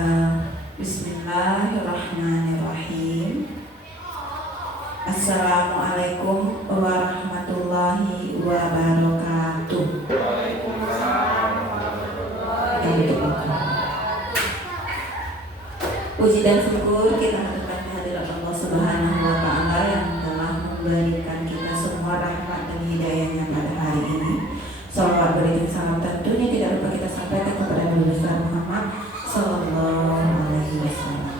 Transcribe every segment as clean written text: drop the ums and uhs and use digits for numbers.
Bismillahirrahmanirrahim. Assalamualaikum warahmatullahi wabarakatuh. Puji dan syukur kita haturkan kehadirat Allah Subhanahu wa Ta'ala yang telah memberikan kita semua rahmat dan hidayahnya pada hari ini. Salawat berikan salam tentunya tidak lupa kita sampaikan kepada Nabi besar Muhammad Sallallahu Alaihi Wasallam.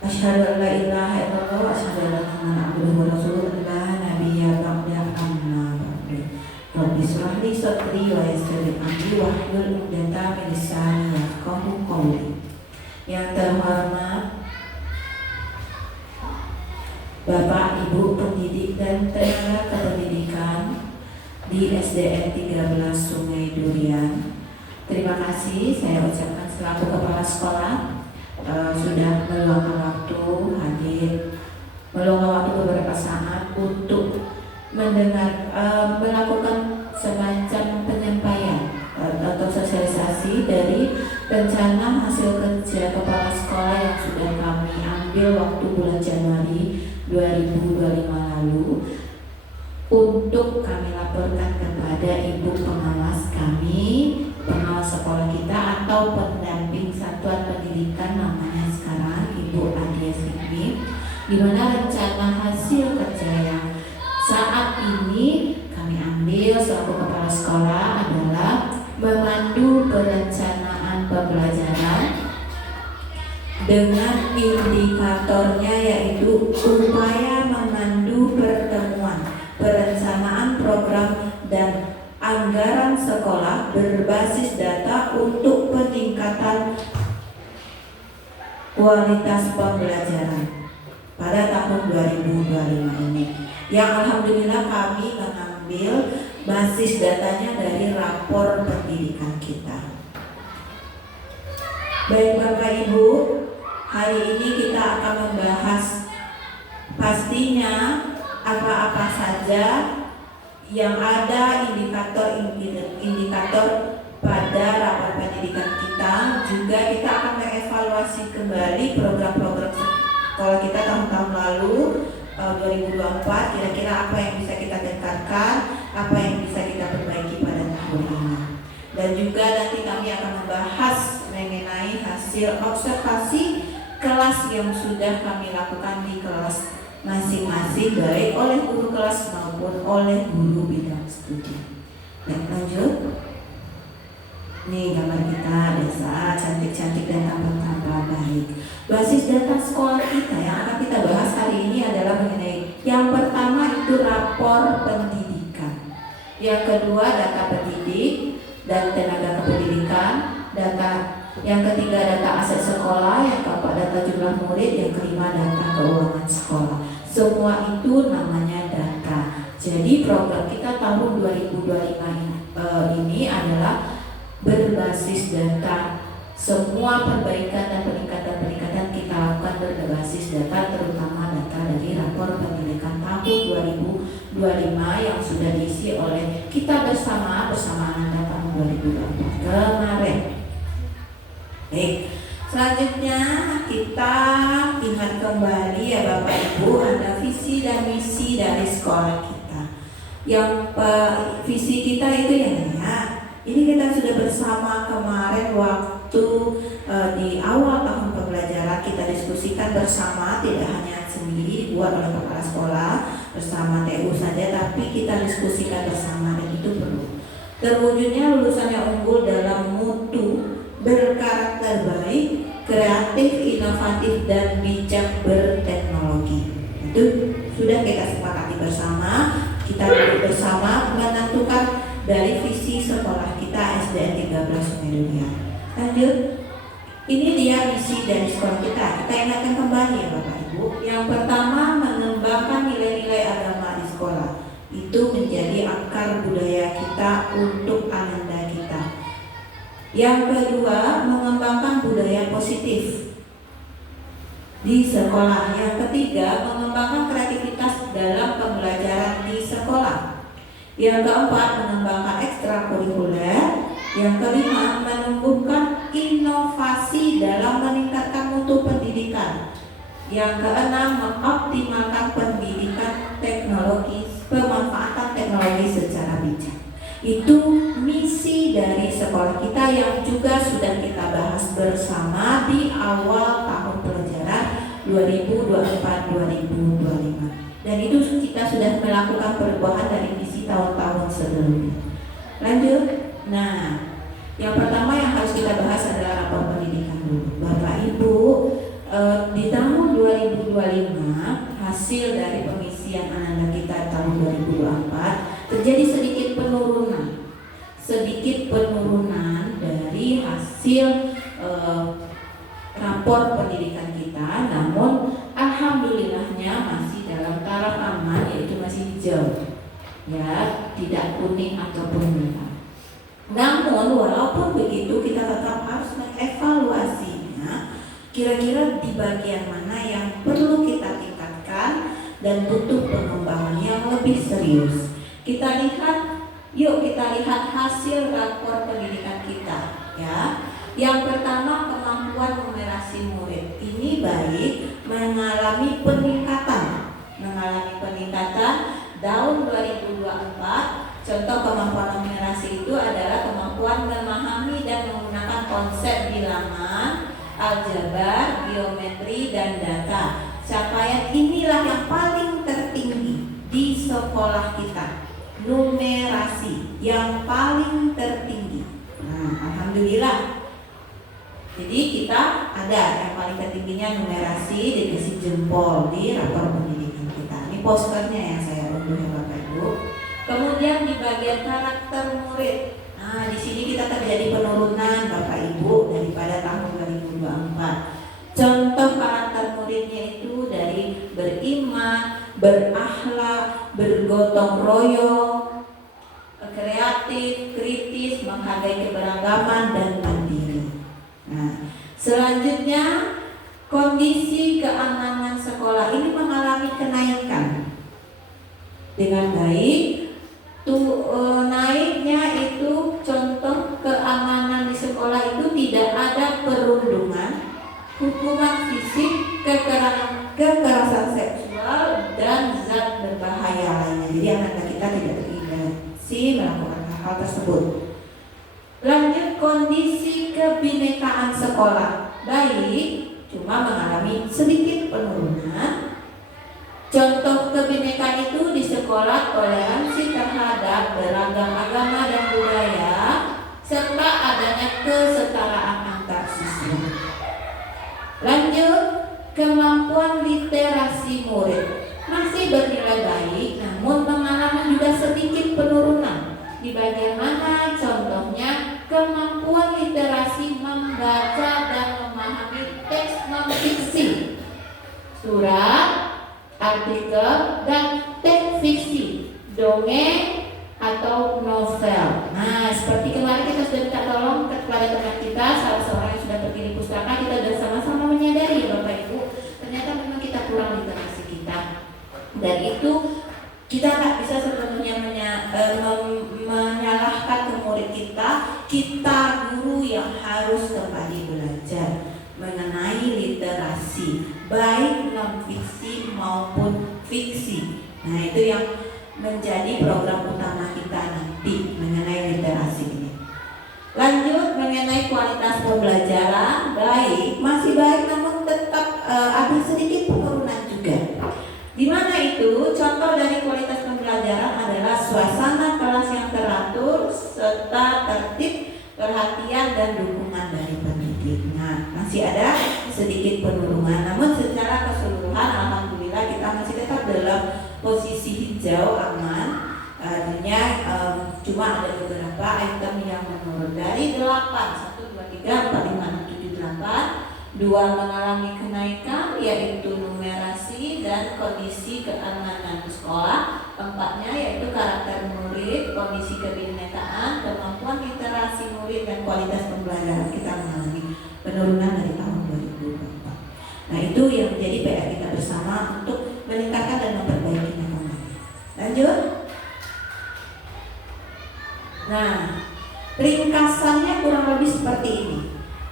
Asyhadu an la ilaha illallah wa asyhadu anna Muhammadan abduhu wa rasuluh la nabiyya ba'da amma ba'du. Rabbi shrah li sadri wa yassir li amri wahlul 'uqdatam min lisani yafqahu qawli. Yang terhormat Bapak, Ibu pendidik dan tenaga kependidikan di SDN 13 Sungai Durian, terima kasih saya ucapkan selaku kepala sekolah sudah meluangkan waktu hadir, meluangkan waktu beberapa saat untuk mendengar melakukan semacam penyampaian atau sosialisasi dari rencana hasil kerja kepala sekolah yang sudah kami ambil waktu bulan Januari 2025 lalu untuk kami laporkan kepada ibu pengawas kami, pengawas sekolah kita atau pendamping satuan pendidikan namanya sekarang Ibu Adia Sydney, di mana rencana hasil kerja yang saat ini kami ambil selaku kepala sekolah adalah memandu perencanaan pembelajaran dengan indikatornya yaitu upaya memandu pertemuan perencanaan program dan anggaran sekolah berbasis data untuk peningkatan kualitas pembelajaran pada tahun 2025 ini, yang alhamdulillah kami mengambil basis datanya dari rapor pendidikan kita. Baik Bapak Ibu, hari ini kita akan membahas pastinya apa-apa saja yang ada indikator pada rapor pendidikan kita. Juga kita akan mengevaluasi kembali program-program sekolah kita tahun-tahun lalu 2024, kira-kira apa yang bisa kita tingkatkan, apa yang bisa kita perbaiki pada tahun ini. Dan juga nanti kami akan membahas mengenai hasil observasi kelas yang sudah kami lakukan di kelas masing-masing, baik oleh guru kelas maupun oleh guru bidang studi. Baik, lanjut. Nih gambar kita biasa cantik-cantik dan tampak-tampak baik. Basis data sekolah kita yang akan kita bahas hari ini adalah mengenai yang pertama itu rapor pendidikan, yang kedua data pendidik dan tenaga kependidikan, data yang ketiga data aset sekolah, yang keempat data jumlah murid, yang kelima data keuangan sekolah. Semua itu namanya data. Jadi program kita tahun 2025 ini adalah berbasis data. Semua perbaikan dan peningkatan kita lakukan berbasis data, terutama data dari rapor pendidikan tahun 2025 yang sudah diisi oleh kita bersama Anda tahun 2024 kemarin. Baik, selanjutnya kita ingat kembali ya Bapak Ibu, ada visi dan misi dari sekolah kita. Yang visi kita itu ini kita sudah bersama kemarin waktu di awal tahun pembelajaran kita diskusikan bersama, tidak hanya sendiri dibuat oleh kepala sekolah bersama TU saja, tapi kita diskusikan bersama, dan itu perlu terwujudnya lulusan yang unggul dalam mutu, berkarakter baik, kreatif, inovatif, dan bijak berteknologi. Itu sudah kita sepakati bersama. Kita duduk bersama menentukan dari visi sekolah kita SDN 13 Sungai Durian. Lanjut, ini dia misi dari sekolah kita. Kita ingatkan kembali ya Bapak Ibu. Yang pertama, mengembangkan nilai-nilai agama di sekolah. Itu menjadi akar budaya kita untuk ananda kita. Yang kedua, mengembangkan budaya positif di sekolah. Yang ketiga, mengembangkan kreativitas dalam pembelajaran di sekolah. Yang keempat, mengembangkan ekstrakurikuler. Yang kelima, menumbuhkan inovasi dalam meningkatkan mutu pendidikan. Yang keenam, mengoptimalkan pendidikan teknologi, pemanfaatan teknologi secara bijak. Itu misi dari sekolah kita yang juga sudah kita bahas bersama di awal tahun pelajaran 2024-2025. Dan itu kita sudah melakukan perubahan dari misi tahun-tahun sebelumnya. Lanjut. Nah, yang pertama yang harus kita bahas adalah rapor pendidikan dulu. Bapak Ibu, di tahun 2025 hasil dari pengisian anak-anak kita tahun 2024 terjadi sedikit penurunan dari hasil rapor pendidikan kita, namun alhamdulillahnya masih dalam taraf aman, yaitu masih hijau, ya, tidak kuning ataupun merah. Namun walaupun begitu kita tetap harus mengevaluasinya, kira-kira di bagian mana yang perlu kita tingkatkan dan butuh pengembangan yang lebih serius. Yuk kita lihat hasil rapor pendidikan kita, ya. Yang pertama, kemampuan numerasi murid ini baik, mengalami peningkatan tahun 2024. Contoh kemampuan numerasi itu adalah kemampuan memahami dan menggunakan konsep bilangan, aljabar, geometri, dan data. Capaian inilah yang paling tertinggi di sekolah kita. Numerasi yang paling tertinggi. Nah, alhamdulillah. Jadi kita ada yang paling tertingginya numerasi, dikasih jempol di rapor pendidikan kita. Ini posternya yang saya unduh ya Bapak Ibu. Kemudian di bagian karakter murid. Nah, di sini kita terjadi penurunan Bapak Ibu daripada tahun 2024. Contoh karakter muridnya itu dari beriman, berakhlak, bergotong royong, kreatif, kritis, menghargai keberagaman, dan mandiri. Nah, selanjutnya kondisi keamanan sekolah ini mengalami kenaikan dengan baik. Naiknya itu contoh keamanan di sekolah itu tidak ada perundungan, hukuman fisik, kekerasan seksual, dan zat berbahaya lainnya. Jadi anak-anak kita tidak terindikasi melakukan hal tersebut. Lanjut, kondisi kebinekaan sekolah baik, cuma mengalami sedikit penurunan. Contoh kebinekaan itu di sekolah toleransi terhadap beragam agama dan budaya, serta adanya kesetaraan antar siswa. Lanjut, kemampuan literasi murid masih bernilai baik, namun mengalami juga sedikit penurunan. Di bagian mana? Contohnya kemampuan literasi membaca dan memahami teks non-fiksi, surat, artikel, dan teks fiksi, dongeng atau novel. Nah, seperti kemarin kita sudah minta tolong kepada teman kita, salah seorang yang sudah pergi di pustaka, kita sudah sama-sama menyadari ya Bapak Ibu, ternyata memang kita kurang literasi kita. Dan itu kita tak bisa sepenuhnya menyalahkan ke murid kita guru yang harus kembali belajar mengenai literasi, baik non-fiksi maupun fiksi. Nah, itu yang menjadi program utama kita nanti mengenai literasi ini. Lanjut, mengenai kualitas pembelajaran baik, masih baik, namun tetap ada sedikit penurunan juga. Di mana itu? Contoh dari kualitas pembelajaran adalah suasana kelas yang teratur serta tertib, perhatian, dan dukungan dari pendidik. Nah, masih ada sedikit penurunan, namun secara keseluruhan alhamdulillah kita masih tetap dalam posisi hijau, aman. Artinya cuma ada beberapa item yang menurun dari 8, 1, 2, 3, 4, 5, 6, 7, 8. 2 mengalami kenaikan, yaitu numerasi dan kondisi keamanan sekolah. 4-nya yaitu karakter murid, kondisi kebinekaan, kemampuan literasi murid, dan kualitas pembelajaran kita mengalami penurunan dari tahun 2024. Nah, itu yang menjadi PR kita bersama untuk meningkatkan dan memperbaikinya kembali. Lanjut. Nah, ringkasannya kurang lebih seperti ini.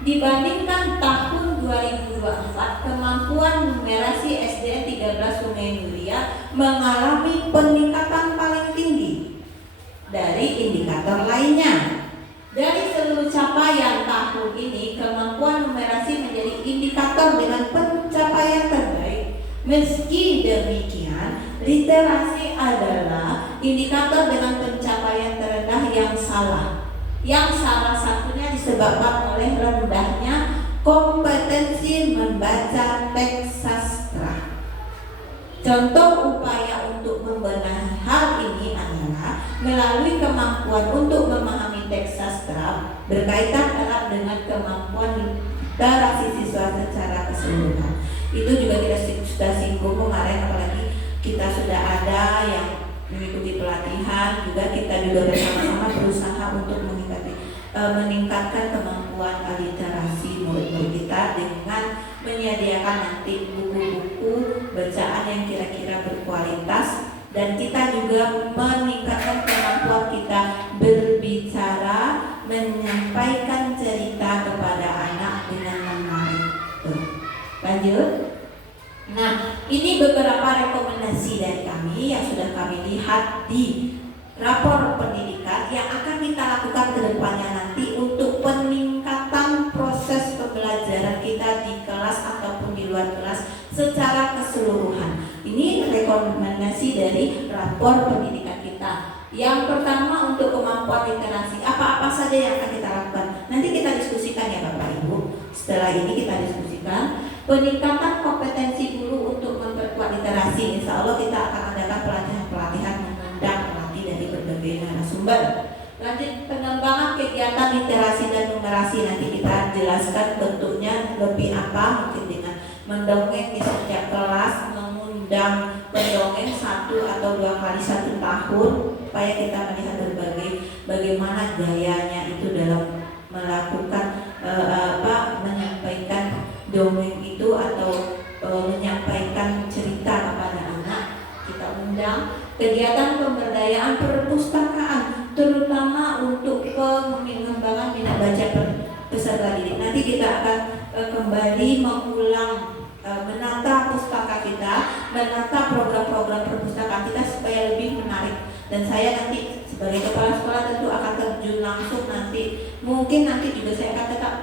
Dibandingkan tahun 2024, kemampuan numerasi SDN 13 Sungai Mulia mengalami peningkatan paling tinggi dari indikator lainnya. Dari seluruh capaian tahun ini, kemampuan numerasi menjadi indikator dengan pencapaian terbaik. Meski demikian, literasi adalah indikator dengan pencapaian terendah yang salah. Yang salah satunya disebabkan oleh rendahnya kompetensi membaca teks sastra. Contoh upaya untuk membenahi hal ini adalah melalui kemampuan untuk memahami teks sastra berkaitan erat dengan kemampuan literasi siswa secara keseluruhan. Itu juga kita sudah singgung kemarin, apalagi kita sudah ada yang mengikuti pelatihan, juga kita juga bersama-sama berusaha untuk meningkatkan kemampuan literasi murid-murid kita dengan menyediakan nanti buku-buku bacaan yang kira-kira berkualitas, dan kita juga meningkatkan kemampuan kita berbicara, menyampaikan cerita kepada anak dengan menarik. Lanjut. Nah, ini beberapa rekomendasi dari kami yang sudah kami lihat di rapor pendidikan yang akan kita lakukan ke depannya nanti untuk peningkatan proses pembelajaran kita di kelas ataupun di luar kelas secara keseluruhan. Ini rekomendasi dari rapor pendidikan kita. Yang pertama, untuk kemampuan literasi, apa-apa saja yang akan kita lakukan. Nanti kita diskusikan ya Bapak Ibu. Setelah ini kita diskusikan peningkatan kompetensi guru untuk memperkuat literasi. Insya Allah kita akan adakan pelatihan-pelatihan mengundang pelatih dari berbagai narasumber. Lanjut, pengembangan kegiatan literasi dan numerasi, nanti kita jelaskan bentuknya lebih apa, mungkin dengan mendongeng di setiap kelas, mengundang pendongeng 1 atau 2 kali 1 tahun, supaya kita melihat bagaimana gayanya itu dalam melakukan menyampaikan dongeng itu atau menyampaikan cerita kepada anak. Kita undang kegiatan pemberdayaan perpustakaan, terutama untuk pengembangan minat baca peserta didik. Nanti kita akan kembali mengulang menata pustaka kita, menata program-program perpustakaan kita supaya lebih menarik. Dan saya nanti sebagai kepala sekolah tentu akan terjun langsung nanti. Mungkin nanti juga saya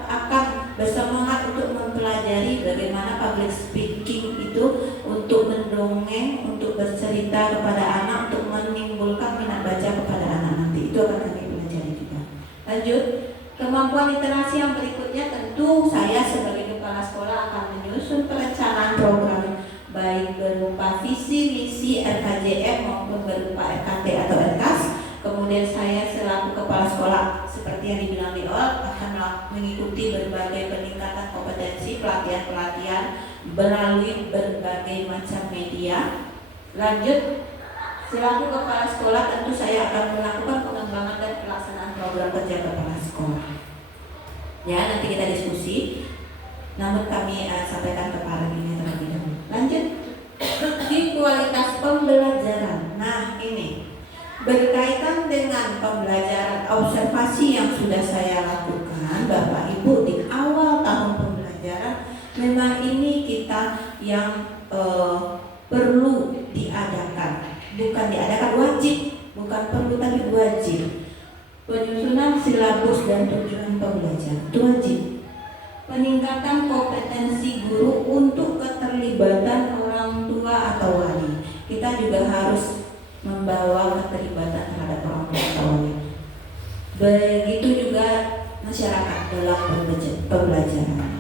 akan bersemangat untuk mempelajari bagaimana public speaking itu, untuk mendongeng, untuk bercerita kepada anak, untuk menimbulkan minat baca kepada anak nanti. Itu akan kami pelajari juga. Lanjut, kemampuan literasi yang berikutnya, tentu saya sebagai kepala sekolah akan menyusun perencanaan program baik berupa visi, misi, RKJM maupun berupa RKT atau RKAS. Kemudian saya selaku kepala sekolah seperti yang dibilang di awal akan mengikuti berbagai peningkatan kompetensi, pelatihan-pelatihan melalui berbagai macam media. Lanjut, selaku kepala sekolah tentu saya akan melakukan pengembangan dan pelaksanaan program kerja kepala sekolah. Ya, nanti kita diskusi. Namun kami sampaikan ke para ini terlebih dahulu. Lanjut, di kualitas pembelajaran. Nah, ini berkaitan dengan pembelajaran observasi yang sudah saya lakukan, Bapak Ibu, di awal tahun pembelajaran. Memang ini kita yang perlu diadakan, wajib, bukan perlu tapi wajib. Penyusunan silabus dan tujuan pembelajaran itu wajib. Peningkatan kompetensi guru untuk keterlibatan orang tua atau wali. Kita juga harus membawa keterlibatan terhadap orang tua atau wali. Begitu juga masyarakat dalam pembelajaran.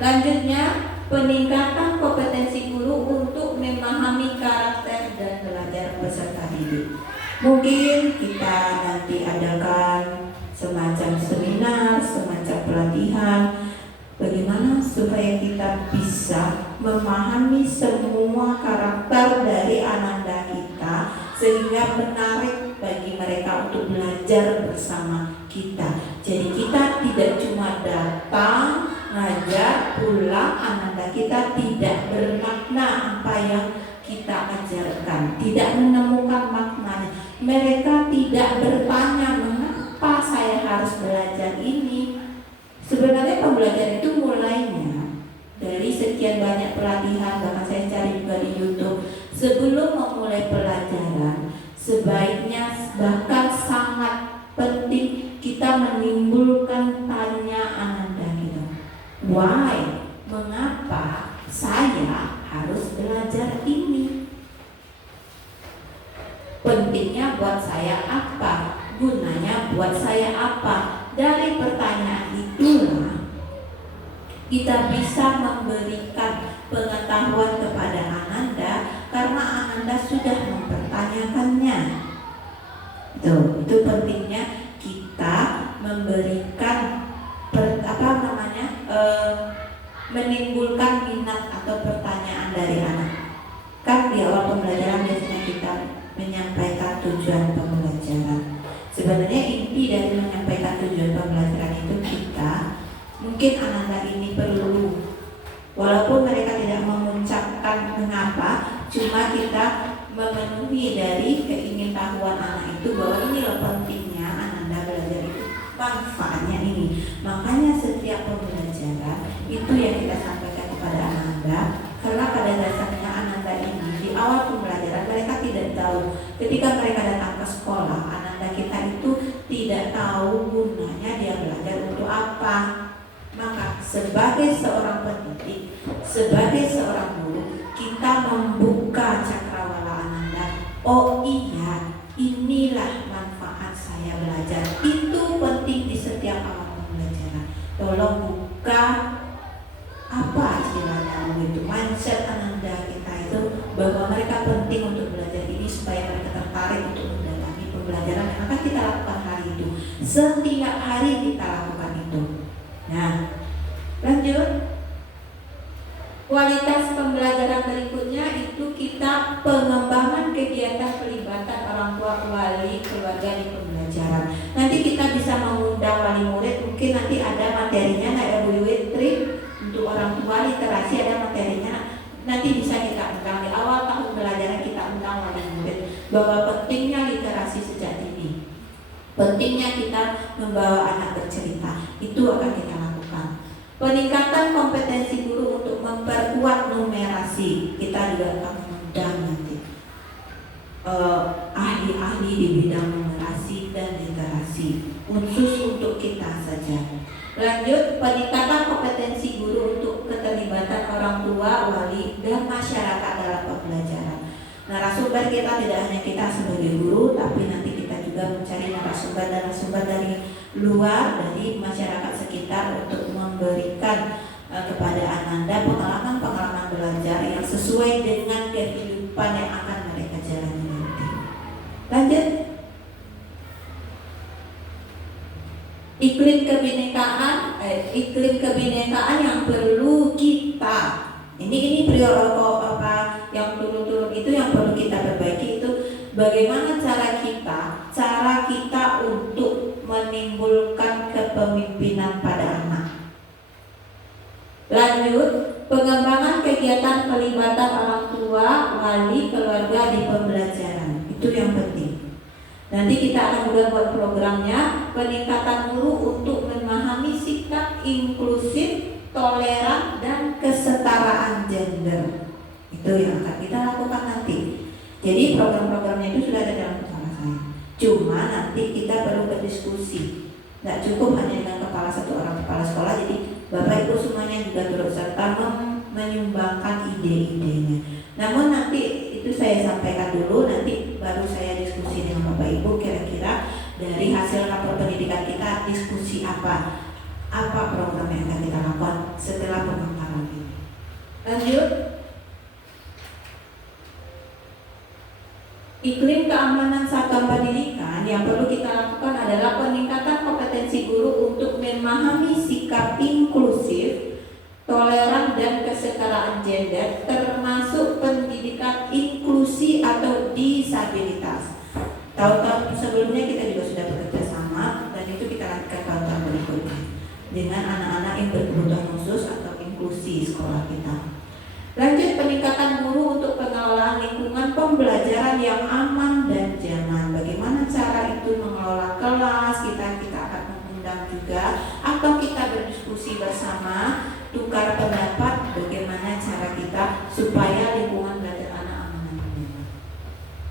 Lanjutnya, peningkatan kompetensi guru untuk memahami karakter dan belajar peserta didik. Mungkin kita nanti adakan semacam seminar, semacam pelatihan, bagaimana supaya kita bisa memahami semua karakter dari ananda kita, sehingga menarik bagi mereka untuk belajar bersama kita. Jadi kita tidak cuma datang, ngajar, pulang, ananda kita tidak bermakna apa yang kita ajarkan, tidak menemukan maknanya. Mereka tidak tidak bertanya mengapa saya harus belajar ini. Sebenarnya pembelajaran itu mulainya dari sekian banyak pelatihan, bahkan saya cari juga di YouTube. Sebelum memulai pelajaran, sebaiknya bahkan sangat penting kita menimbulkan tanya ananda kita. Why? Mengapa saya harus belajar ini? Pentingnya buat saya apa? Gunanya buat saya apa? Dari pertanyaan itulah kita bisa memberikan pengetahuan kepada Ananda, karena Ananda sudah mempertanyakannya. Itu pentingnya kita memberikan menimbulkan minat atau pertanyaan dari anak. Kan di awal pembelajaran biasanya kita menyampaikan tujuan pembelajaran. Sebenarnya inti dari menyampaikan tujuan pembelajaran itu kita, mungkin anak-anak ini perlu, walaupun mereka tidak mengucapkan mengapa, cuma kita memenuhi dari keingintahuan anak itu bahwa ini loh pentingnya Ananda belajar itu, manfaatnya ini. Makanya setiap pembelajaran itu yang kita sampaikan kepada Ananda, karena pada dasarnya Ananda ini di awal pembelajaran mereka tidak tahu. Ketika mereka datang ke sekolah, Ananda kita itu tidak tahu gunanya dia belajar untuk apa. Maka sebagai seorang pendidik, sebagai seorang guru, kita membuka cakrawala Ananda. Oh iya, inilah manfaat saya belajar. Itu penting di setiap awal pembelajaran. Tolong buka apa istilahnya itu mindset Ananda kita itu, bahwa mereka penting untuk belajar ini supaya mereka tertarik untuk mendalami pembelajaran yang akan kita lakukan hari itu. Setiap hari kita lakukan itu. Nah, lanjut. Kualitas pembelajaran berikutnya itu kita pengembangan kegiatan pelibatan orang tua, wali, keluarga di pembelajaran. Nanti kita bisa mengundang wali murid, mungkin nanti ada materinya, ada Bu Witri untuk orang tua literasi, ada materinya. Nanti bisa kita undang di awal tahun pembelajaran, kita undang wali murid bahwa pentingnya literasi sejak dini, pentingnya kita membawa anak bercerita. Itu akan kita lakukan. Peningkatan kompetensi guru untuk memperkuat numerasi, kita juga akan mengundang nanti ahli-ahli di bidang numerasi dan literasi, khusus untuk kita saja. Lanjut, peningkatan kompetensi guru untuk keterlibatan orang tua, wali, dan masyarakat dalam pembelajaran. Narasumber kita tidak hanya kita sebagai guru, tapi nanti kita juga mencari narasumber dari luar, dari masyarakat sekitar, untuk memberikan kepada Ananda pengalaman-pengalaman belajar yang sesuai dengan kehidupan yang akan mereka jalani nanti. Lanjut. Iklim kebinekaan yang perlu kita. Ini yang turun-turun itu yang perlu kita perbaiki, itu bagaimana cara kita untuk menimbulkan kepemimpinan pada anak. Lanjut, pengembangan kegiatan pelibatan orang tua, wali, keluarga di pembelajaran. Itu yang penting. Nanti kita akan juga buat programnya, peningkatan guru untuk memahami sikap inklusif, toleran, dan kesetaraan gender. Itu yang akan kita lakukan nanti. Jadi program-programnya itu sudah ada dalam kepala saya. Cuma nanti kita perlu berdiskusi. Tidak cukup hanya dengan satu orang kepala sekolah. Jadi Bapak Ibu semuanya juga turut serta menyumbangkan ide-idenya. Namun nanti itu saya sampaikan dulu, nanti baru saya diskusi dengan Bapak Ibu kira-kira dari hasil rapor pendidikan kita diskusi apa program yang akan kita lakukan setelah pemekaran ini. Lanjut. Iklim keamanan satuan pendidikan yang perlu kita lakukan adalah peningkatan kompetensi guru untuk memahami sikap inklusif, toleran, dan kesetaraan gender, termasuk pendidikan inklusi atau disabilitas. Tahun-tahun sebelumnya kita juga sudah bekerja sama, dan itu kita lakukan tahun-tahun berikutnya dengan anak-anak yang berkebutuhan khusus atau inklusi sekolah kita. Lanjut, peningkatan guru untuk pengelolaan lingkungan pembelajaran yang aman dan nyaman. Bagaimana cara itu mengelola kelas? Kita akan mengundang juga atau kita berdiskusi bersama, tukar pendapat bagaimana cara kita supaya lingkungan belajar anak aman dan nyaman.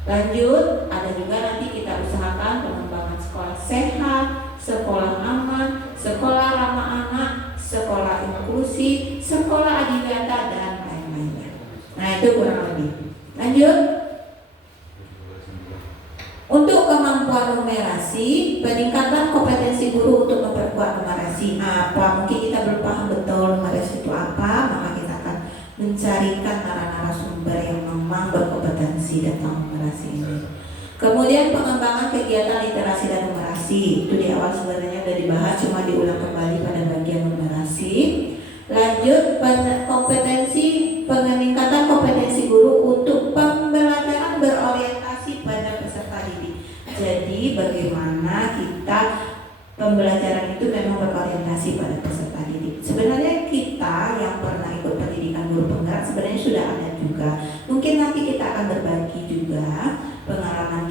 Lanjut, ada juga nanti kita usahakan pengembangan sekolah sehat, sekolah aman, sekolah ramah anak, sekolah inklusi, sekolah adiwiyata, dan lain-lainnya. Nah, itu kurang lebih. Lanjut. Untuk kemampuan numerasi, peningkatan kompetensi guru untuk memperkuat numerasi. Apa? Mungkin kita belum paham betul numerasi itu apa, maka kita akan mencarikan narasumber yang memang berkompetensi tentang numerasi ini. Kemudian pengembangan kegiatan literasi dan numerasi. Itu di awal sebenarnya sudah dibahas, cuma diulang kembali pada bagian numerasi. Lanjut, peningkatan kompetensi guru untuk pembelajaran berorientasi pada peserta didik. Jadi bagaimana kita pembelajaran itu memang berorientasi pada peserta didik. Sebenarnya kita yang pernah ikut pendidikan guru penggerak sebenarnya sudah ada juga. Mungkin nanti kita akan berbagi juga pengalaman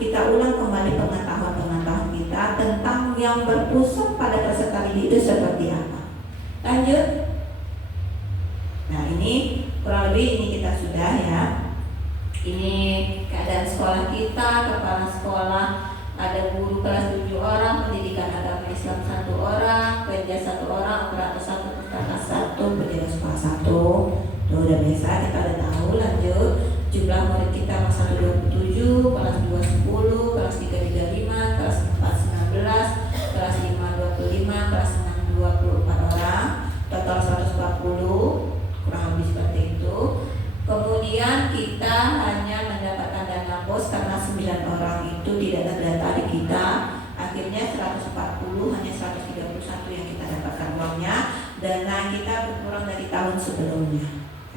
kita ulang kembali pengetahuan kita tentang yang berpusat pada peserta didik itu seperti apa. Lanjut. Nah, ini kurang lebih ini kita sudah ya. Ini keadaan sekolah kita, kepala sekolah, ada guru kelas 7 orang, pendidikan agama Islam 1 orang, penja 1 orang, operator 1, pustaka 1, penjaga sekolah 1. Itu udah biasa, kita udah tahu. Lanjut. Jumlah murid kita kelas 1 27, kelas 2 10, kelas 3 35, kelas 4 19, kelas 5 25, kelas 6 24 orang, total 140, kurang lebih seperti itu. Kemudian kita hanya mendapatkan dana bos karena 9 orang itu tidak terdata di kita. Akhirnya 140, hanya 131 yang kita dapatkan uangnya. Dana kita berkurang dari tahun sebelumnya.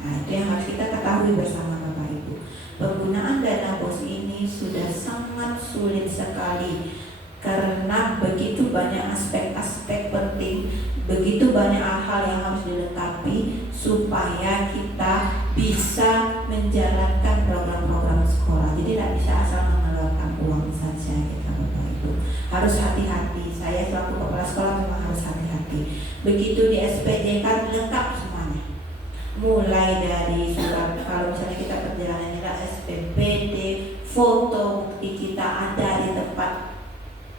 Nah, itu yang harus kita ketahui bersama Bapak Ibu. Penggunaan dana bos ini sudah sangat sulit sekali karena begitu banyak aspek-aspek penting, begitu banyak hal yang harus dilengkapi supaya kita bisa menjalankan program-program sekolah. Jadi tidak bisa asal mengeluarkan uang saja kita Bapak Ibu. Harus hati-hati. Saya selaku kepala sekolah memang harus hati-hati. Begitu di SPJ kan lengkap semuanya. Mulai dari surat, kalau misalnya kita perjalanan SPPD, foto bukti kita ada di tempat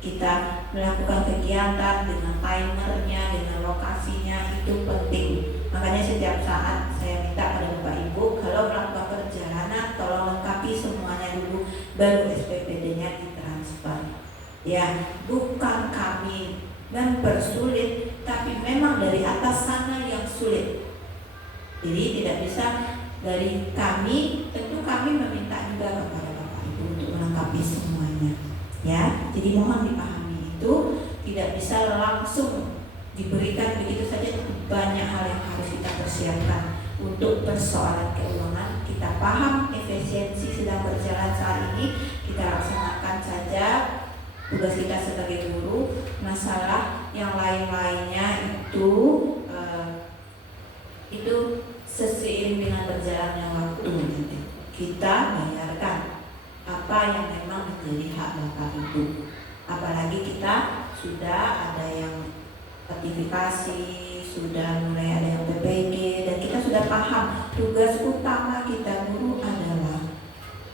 kita melakukan kegiatan dengan timernya, dengan lokasinya, itu penting. Makanya setiap saat saya minta pada Bapak Ibu kalau melakukan perjalanan tolong lengkapi semuanya dulu, baru SPPD-nya ditransfer. Ya, bukan kami mempersulit, tapi memang dari atas sana yang sulit. Jadi tidak bisa dari kami, tentu kami meminta juga kepada Bapak Ibu untuk melengkapi semuanya. Ya, jadi mohon dipahami itu tidak bisa langsung diberikan begitu saja. Banyak hal yang harus kita persiapkan untuk persoalan keuangan. Kita paham efisiensi sedang berjalan saat ini, kita laksanakan saja tugas kita sebagai guru. Masalah yang lain-lainnya itu seiring dengan berjalannya waktu nanti kita bayarkan apa yang memang menjadi hak Bapak Ibu. Apalagi kita sudah ada yang sertifikasi, sudah mulai ada yang PPG, dan kita sudah paham tugas utama kita guru adalah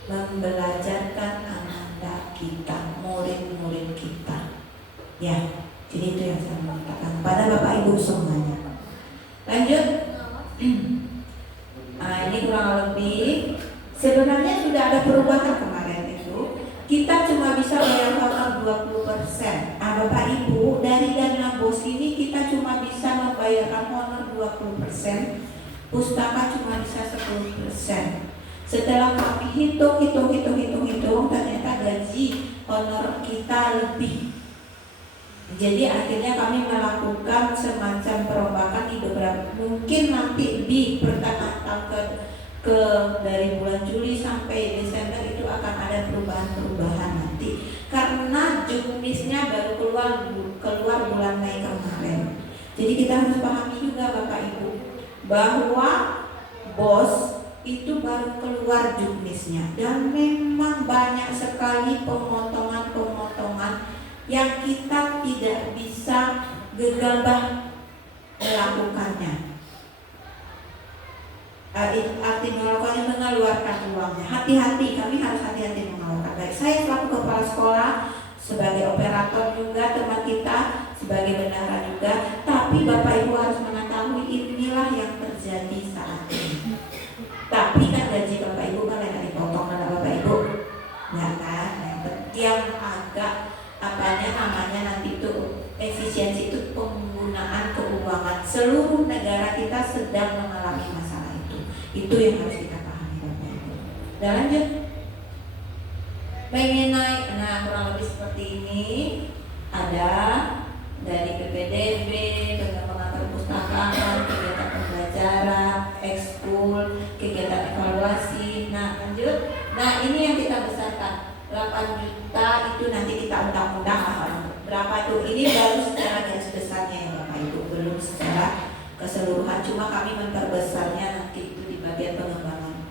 membelajarkan anak kita, murid-murid kita. Ya, jadi itu yang saya mau katakan pada Bapak Ibu semuanya. Lanjut. Nah, ini kurang lebih sebenarnya sudah ada perubahan kemarin itu. Kita cuma bisa bayar honor 20%. Bapak Ibu, dari dana bos ini kita cuma bisa membayarkan honor 20%. Pustaka cuma bisa 10%. Setelah kami hitung, ternyata gaji honor kita lebih. Jadi akhirnya kami melakukan semacam perombakan di beberapa, mungkin nanti di pertengahan tahun dari bulan Juli sampai Desember itu akan ada perubahan nanti karena juknisnya baru keluar bulan Mei kemarin. Jadi kita harus pahami juga Bapak Ibu bahwa bos itu baru keluar juknisnya, dan memang banyak sekali pemotongan-pemotongan yang kita tidak bisa gegabah melakukannya. Arti melakukannya mengeluarkan uangnya. Hati-hati, kami harus hati-hati mengeluarkan. Baik saya selaku kepala sekolah, sebagai operator juga teman kita, sebagai bendahara juga. Tapi Bapak Ibu harus mengetahui inilah yang terjadi saat ini. Tapi kan gaji Bapak Ibu kan yang dipotong oleh Bapak Ibu, ya kan? Yang agak namanya nanti itu efisiensi itu penggunaan keuangan. Seluruh negara kita sedang mengalami masalah itu. Itu yang harus kita pahami Bapak Ibu. Dan lanjut. Pengen naik, nah kurang lebih seperti ini. Ada dari PPDB, pengembangan perpustakaan, kegiatan pembelajaran, ekskul, kegiatan evaluasi. Nah lanjut. Nah ini yang kita besarkan 8 juta itu nanti kita undang-undang berapa itu. Ini baru secara garis besarnya ya Bapak Ibu, belum secara keseluruhan. Cuma kami memperbesarnya nanti itu di bagian pengembangan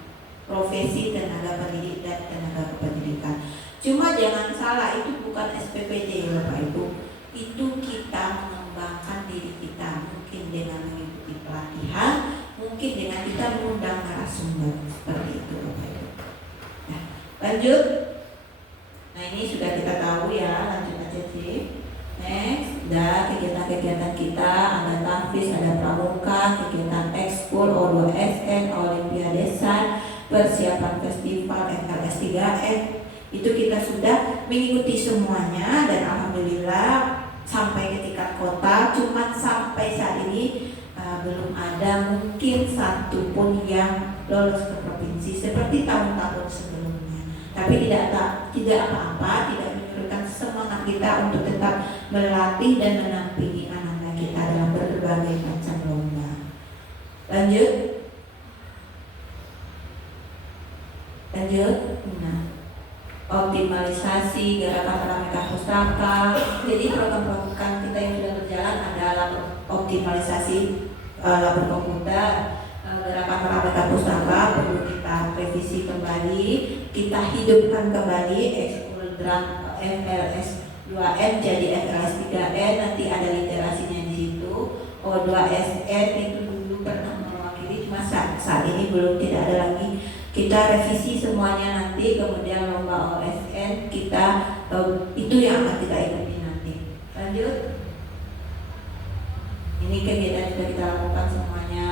profesi tenaga pendidik dan tenaga kependidikan. Cuma jangan salah, itu bukan SPPD ya Bapak Ibu. Itu kita mengembangkan diri kita, mungkin dengan mengikuti pelatihan, mungkin dengan kita mengundang narasumber, seperti itu Bapak Ibu. Nah, lanjut. Nah ini sudah kita tahu ya, lanjut aja sih. Next, ada kegiatan-kegiatan kita, ada tahfiz, ada pramuka, kegiatan ekskul, O2SN, Olimpiade Desain, persiapan festival FLS 3N. Itu kita sudah mengikuti semuanya dan alhamdulillah sampai ke tingkat kota. Cuma sampai saat ini belum ada mungkin satu pun yang lolos ke provinsi seperti tahun-tahun sebelumnya. Tapi tidak apa-apa, tidak menyurutkan semangat kita untuk tetap melatih dan menampingi anak-anak kita dalam berbagai macam lomba. Lanjut. Nah, optimalisasi gerakan pramuka pustaka. Jadi program-program kita yang sudah berjalan adalah optimalisasi labor komputer, gerakan pramuka pustaka perlu kita revisi kembali, kita hidupkan kembali ekskul drum FLS 2N jadi FLS 3N, nanti ada literasinya di situ. O2SN itu dulu pernah mewakili, cuma saat ini belum, tidak ada lagi. Kita revisi semuanya nanti, kemudian lomba OSN kita itu yang akan kita ikuti nanti. Lanjut. Ini kegiatan sudah kita lakukan semuanya.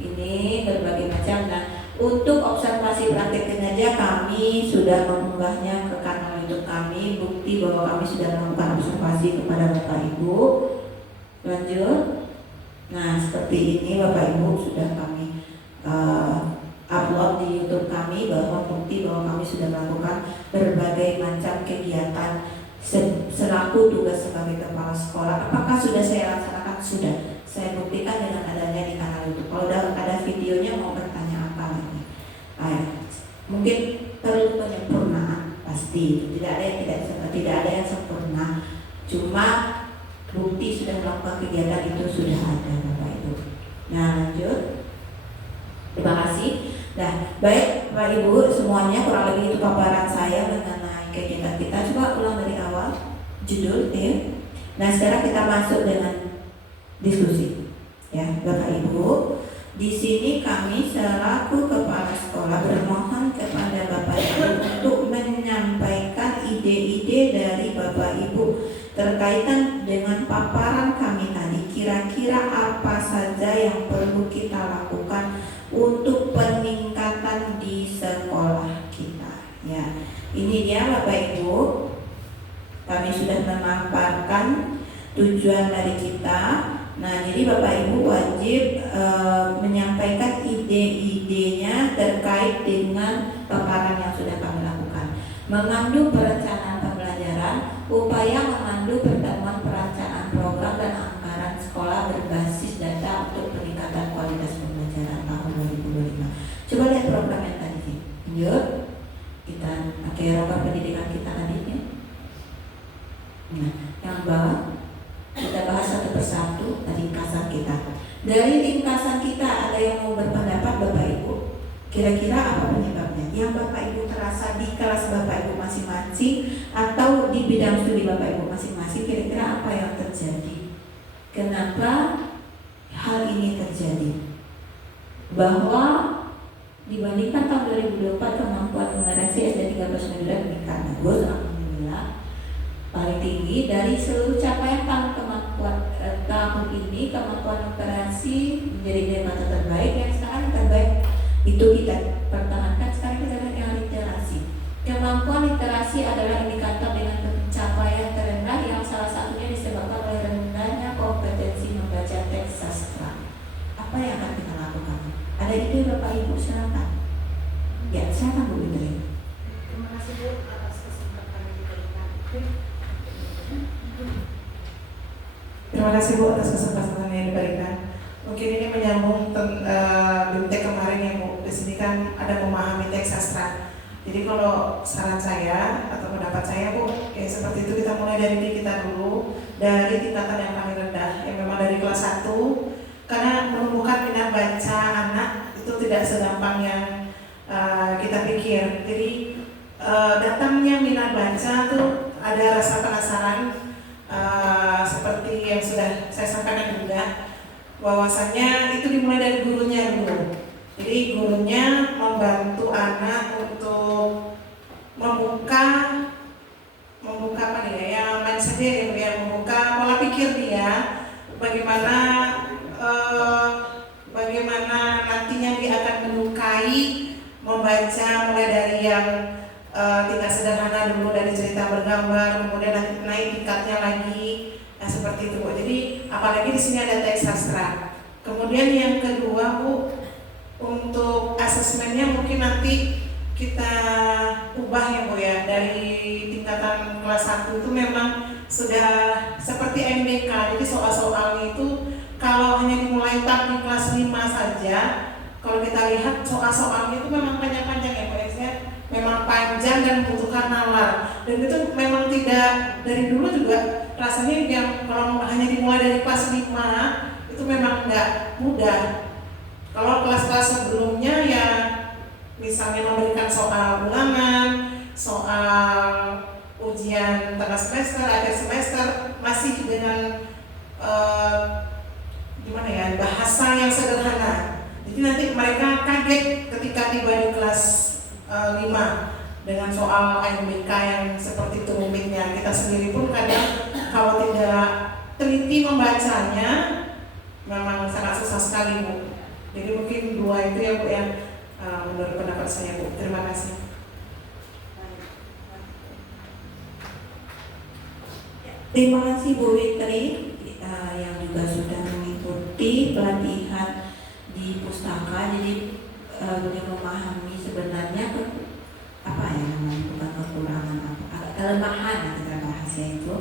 Ini berbagai macam. Nah, untuk observasi praktik kinerja kami sudah mengunggahnya ke kanal YouTube kami, bukti bahwa kami sudah melakukan observasi kepada Bapak Ibu. Lanjut. Nah, seperti ini Bapak Ibu sudah kami upload di YouTube kami, bahwa bukti bahwa kami sudah melakukan berbagai macam kegiatan selaku tugas sebagai kepala sekolah. Apakah sudah saya laksanakan? Sudah. Saya buktikan dengan adanya di kanal YouTube. Kalau udah ada videonya mau bertanya apa lagi? Mungkin perlu penyempurnaan, pasti tidak ada yang sempurna. Cuma bukti sudah melakukan kegiatan itu sudah ada Bapak Ibu. Nah lanjut. Terima kasih. Nah, baik Bapak Ibu semuanya, kurang lebih itu paparan saya mengenai kegiatan kita. Coba ulang dari awal judul ya. Nah, sekarang kita masuk dengan diskusi. Ya, Bapak Ibu, di sini kami selaku kepala sekolah bermohon kepada Bapak Ibu untuk menyampaikan ide-ide dari Bapak Ibu terkaitan dengan paparan kami tadi. Kira-kira apa saja yang perlu kita lakukan untuk peningkatan di sekolah kita. Ya, ini dia Bapak Ibu. Kami sudah memaparkan tujuan dari kita. Nah, jadi Bapak Ibu wajib menyampaikan ide-idenya terkait dengan paparan yang sudah kami lakukan. Memandu perencanaan pembelajaran, upaya memandu pertemuan perencanaan program dan anggaran sekolah berbasis data untuk peningkatan kualitas pembelajaran tahun 2025. Coba lihat program yang tadi. Lanjut. Kita pakai program pendidikan kita tadi ya. Nah, yang bawah kita bahas satu persatu ringkasan kita. Dari ringkasan kita ada yang mau berpendapat Bapak Ibu? Kira-kira apa penyebabnya? Yang Bapak Ibu terasa di kelas Bapak Ibu masing-masing atau di bidang studi Bapak Ibu masing-masing, kira-kira apa yang terjadi? Kenapa hal ini terjadi? Bahwa dibandingkan tahun 2024 kemampuan mengerasi SD 13 negara meningkat bagus, alhamdulillah, paling tinggi dari seluruh capaian tahun ini. Kemampuan operasi menjadi indikator terbaik, yang sekarang terbaik itu kita pertahankan. Sekarang kita lihat yang literasi. Kemampuan literasi adalah indikator dengan pencapaian terendah yang salah satunya disebabkan oleh rendahnya kompetensi membaca teks sastra. Apa yang akan kita lakukan? Ada ide Bapak Ibu, silakan. Ya, silakan Bu Indri. Terima kasih Bu atas kesempatan yang diberikan. Terima kasih Bu atas kesempatan yang diberikan. Mungkin ini menyambung BMT kemarin ya Bu. Di sini kan ada memahami teks sastra. Jadi kalau saran saya atau pendapat saya Bu, ya seperti itu, kita mulai dari diri kita dulu, dari tingkatan yang paling rendah, yang memang dari kelas 1. Karena menumbuhkan minat baca anak itu tidak segampang yang kita pikir. Jadi datangnya minat baca tuh ada rasa penasaran, seperti yang sudah saya sampaikan juga, bahwasannya itu dimulai dari gurunya dulu. Jadi gurunya membantu anak untuk membuka apa nih ya, yang mindset dia, yang membuka pola pikir dia, bagaimana nantinya dia akan menyukai membaca, mulai dari yang tingkat sederhana dulu, dari cerita bergambar, kemudian nanti naik tingkatnya lagi, nah seperti itu Bu. Jadi apalagi di sini ada teks sastra. Kemudian yang kedua Bu, untuk asesmennya mungkin nanti kita ubah ya Bu ya, dari tingkatan kelas 1 itu memang sudah seperti MBK. Jadi soal-soalnya itu kalau hanya dimulai tab di kelas 5 saja, kalau kita lihat soal-soalnya itu memang panjang-panjang ya Bu ya, memang panjang dan membutuhkan nalar. Dan itu memang tidak, dari dulu juga rasanya yang kalau hanya dimulai dari kelas 5 itu memang nggak mudah. Kalau kelas-kelas sebelumnya ya misalnya memberikan soal ulangan, soal ujian tengah semester, akhir semester, masih dengan gimana ya, bahasa yang sederhana. Jadi nanti mereka kaget ketika tiba di kelas 5 dengan soal AMBK yang seperti itu rumitnya. Kita sendiri pun kadang kalau tidak teliti membacanya memang sangat susah sekali Bu. Jadi mungkin 2 itu ya Bu yang menurut pendapat saya Bu. Terima kasih. Terima kasih Bu Witri yang juga sudah mengikuti pelatihan di pustaka. Jadi beliau memahami sebenarnya apa ya namanya, bukan kekurangan, apa kelemahan kita bahas itu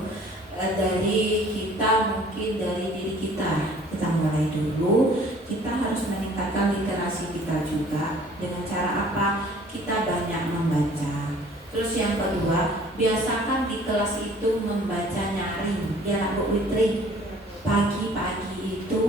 dari kita, mungkin dari diri kita. Kita mulai dulu, kita harus meningkatkan literasi kita juga. Dengan cara apa? Kita banyak membaca. Terus yang kedua, biasakan di kelas itu membaca nyaring. Ya Bu Witri, pagi-pagi itu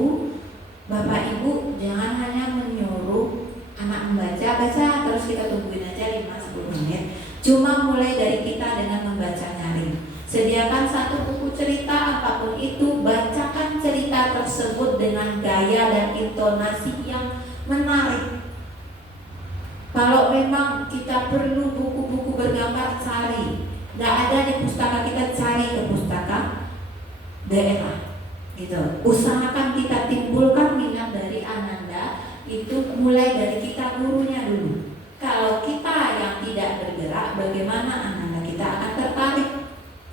Bapak Ibu jangan hanya menyuruh anak membaca, baca terus kita tungguin aja 5-10 menit. Cuma mulai dari kita dengan membaca nyaring. Sediakan satu buku cerita apapun itu, bacakan cerita tersebut dengan gaya dan intonasi yang menarik. Kalau memang kita perlu buku-buku bergambar, cari. Tidak ada di pustaka kita, cari ke pustaka daerah. Gitu. Usahakan kita timbulkan minat dari Ananda itu mulai dari kita gurunya dulu. Kalau kita yang tidak bergerak, bagaimana Ananda kita akan tertarik?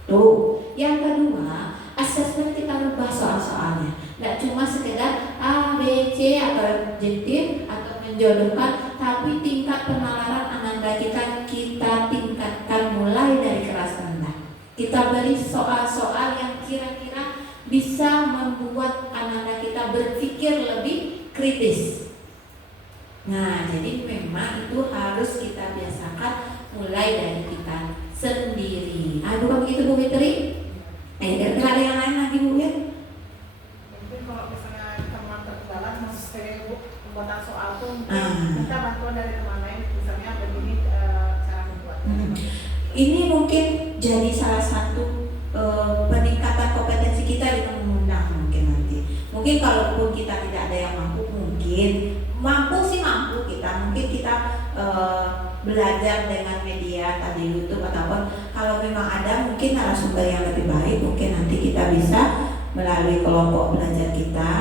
Tuh. Yang kedua, asesmen kita rubah soal-soalnya. Tidak cuma sekedar A, B, C atau objektif atau menjodohkan, tapi tingkat penalaran Ananda kita tingkatkan mulai dari kelas rendah. Kita beri soal-soal yang kira-kira bisa membuat Ananda kita berpikir lebih kritis. Nah, jadi memang itu harus kita biasakan mulai dari kita sendiri. Bukan begitu Bu Fitri? Kira-kira ada yang lain lagi Bu ya? Mungkin kalau misalnya teman terdapat Mungkin kalaupun kita tidak ada yang mampu, mampu kita, mungkin kita belajar dengan media tadi YouTube ataupun kalau memang ada mungkin narasumber yang lebih baik, mungkin nanti kita bisa melalui kelompok belajar kita,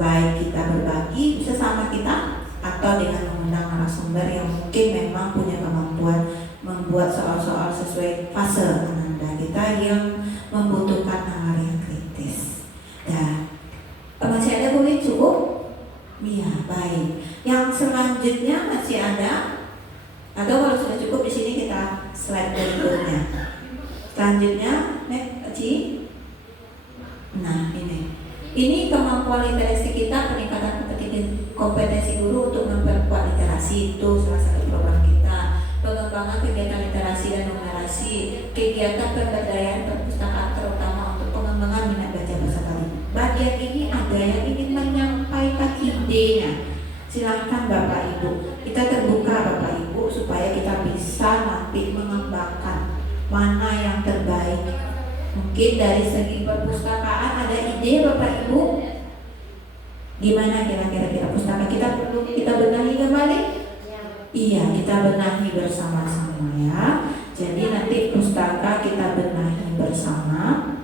baik kita berbagi sesama kita atau dengan mengundang narasumber yang mungkin memang punya kemampuan membuat soal-soal sesuai fase Ananda kita yang membutuhkan nalar yang kritis. Ya, masih ada boleh cukup? Iya, baik. Yang selanjutnya masih ada? Atau kalau sudah cukup di sini kita slide berikutnya. Selanjutnya, Ci. Nah, ini kemampuan literasi kita, peningkatan kompetensi guru untuk memperkuat literasi, itu salah satu program kita. Pengembangan kegiatan literasi dan numerasi, kegiatan pemberdayaan perpustakaan terutama untuk pengembangan minat baca bahasa Bali. Bagian ini ada yang ingin menyampaikan idenya. Silahkan Bapak Ibu, kita terbuka Bapak Ibu supaya kita bisa nanti mengembangkan mana yang terbaik. Mungkin dari segi perpustakaan ada ide Bapak Ibu, gimana kira-kira pustaka kita perlu kita benahi kembali? Iya, kita benahi bersama-sama ya. Jadi nanti pustaka kita benahi bersama.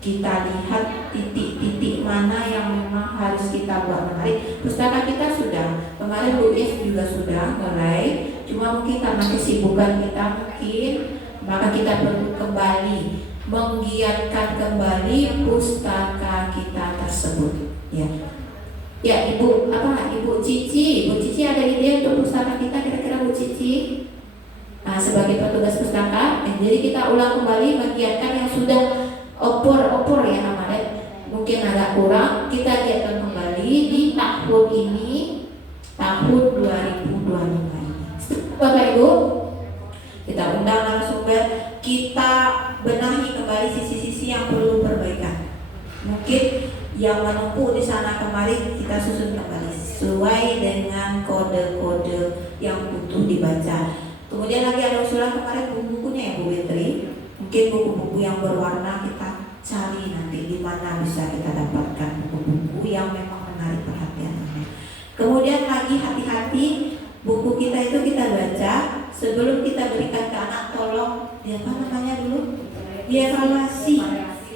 Kita lihat titik-titik mana yang memang harus kita buat menarik. Pustaka kita sudah, kemarin Bu Is juga sudah mulai. Cuma mungkin karena kesibukan kita maka kita perlu kembali menggiatkan kembali pustaka kita tersebut. Ya, ya Ibu Cici ada ide untuk pustaka kita kira-kira Bu Cici? Nah, sebagai petugas pustaka, jadi kita ulang kembali menggiatkan yang sudah opor ya namanya, mungkin agak kurang, kita giatkan kembali di tahun ini, tahun 2025 ini. Bapak Ibu, kita undang narasumber, kita benahi kembali sisi-sisi yang perlu perbaikan. Mungkin yang menumpuk di sana kemarin kita susun kembali sesuai dengan kode-kode yang butuh dibaca. Kemudian lagi ada usulan kemarin buku-bukunya ya Bu Witri. Mungkin buku-buku yang berwarna kita cari nanti di mana bisa kita dapatkan buku-buku yang memang menarik perhatian. Kemudian lagi hati-hati buku kita itu kita baca sebelum kita berikan ke anak, tolong apa namanya dulu? Dievaluasi.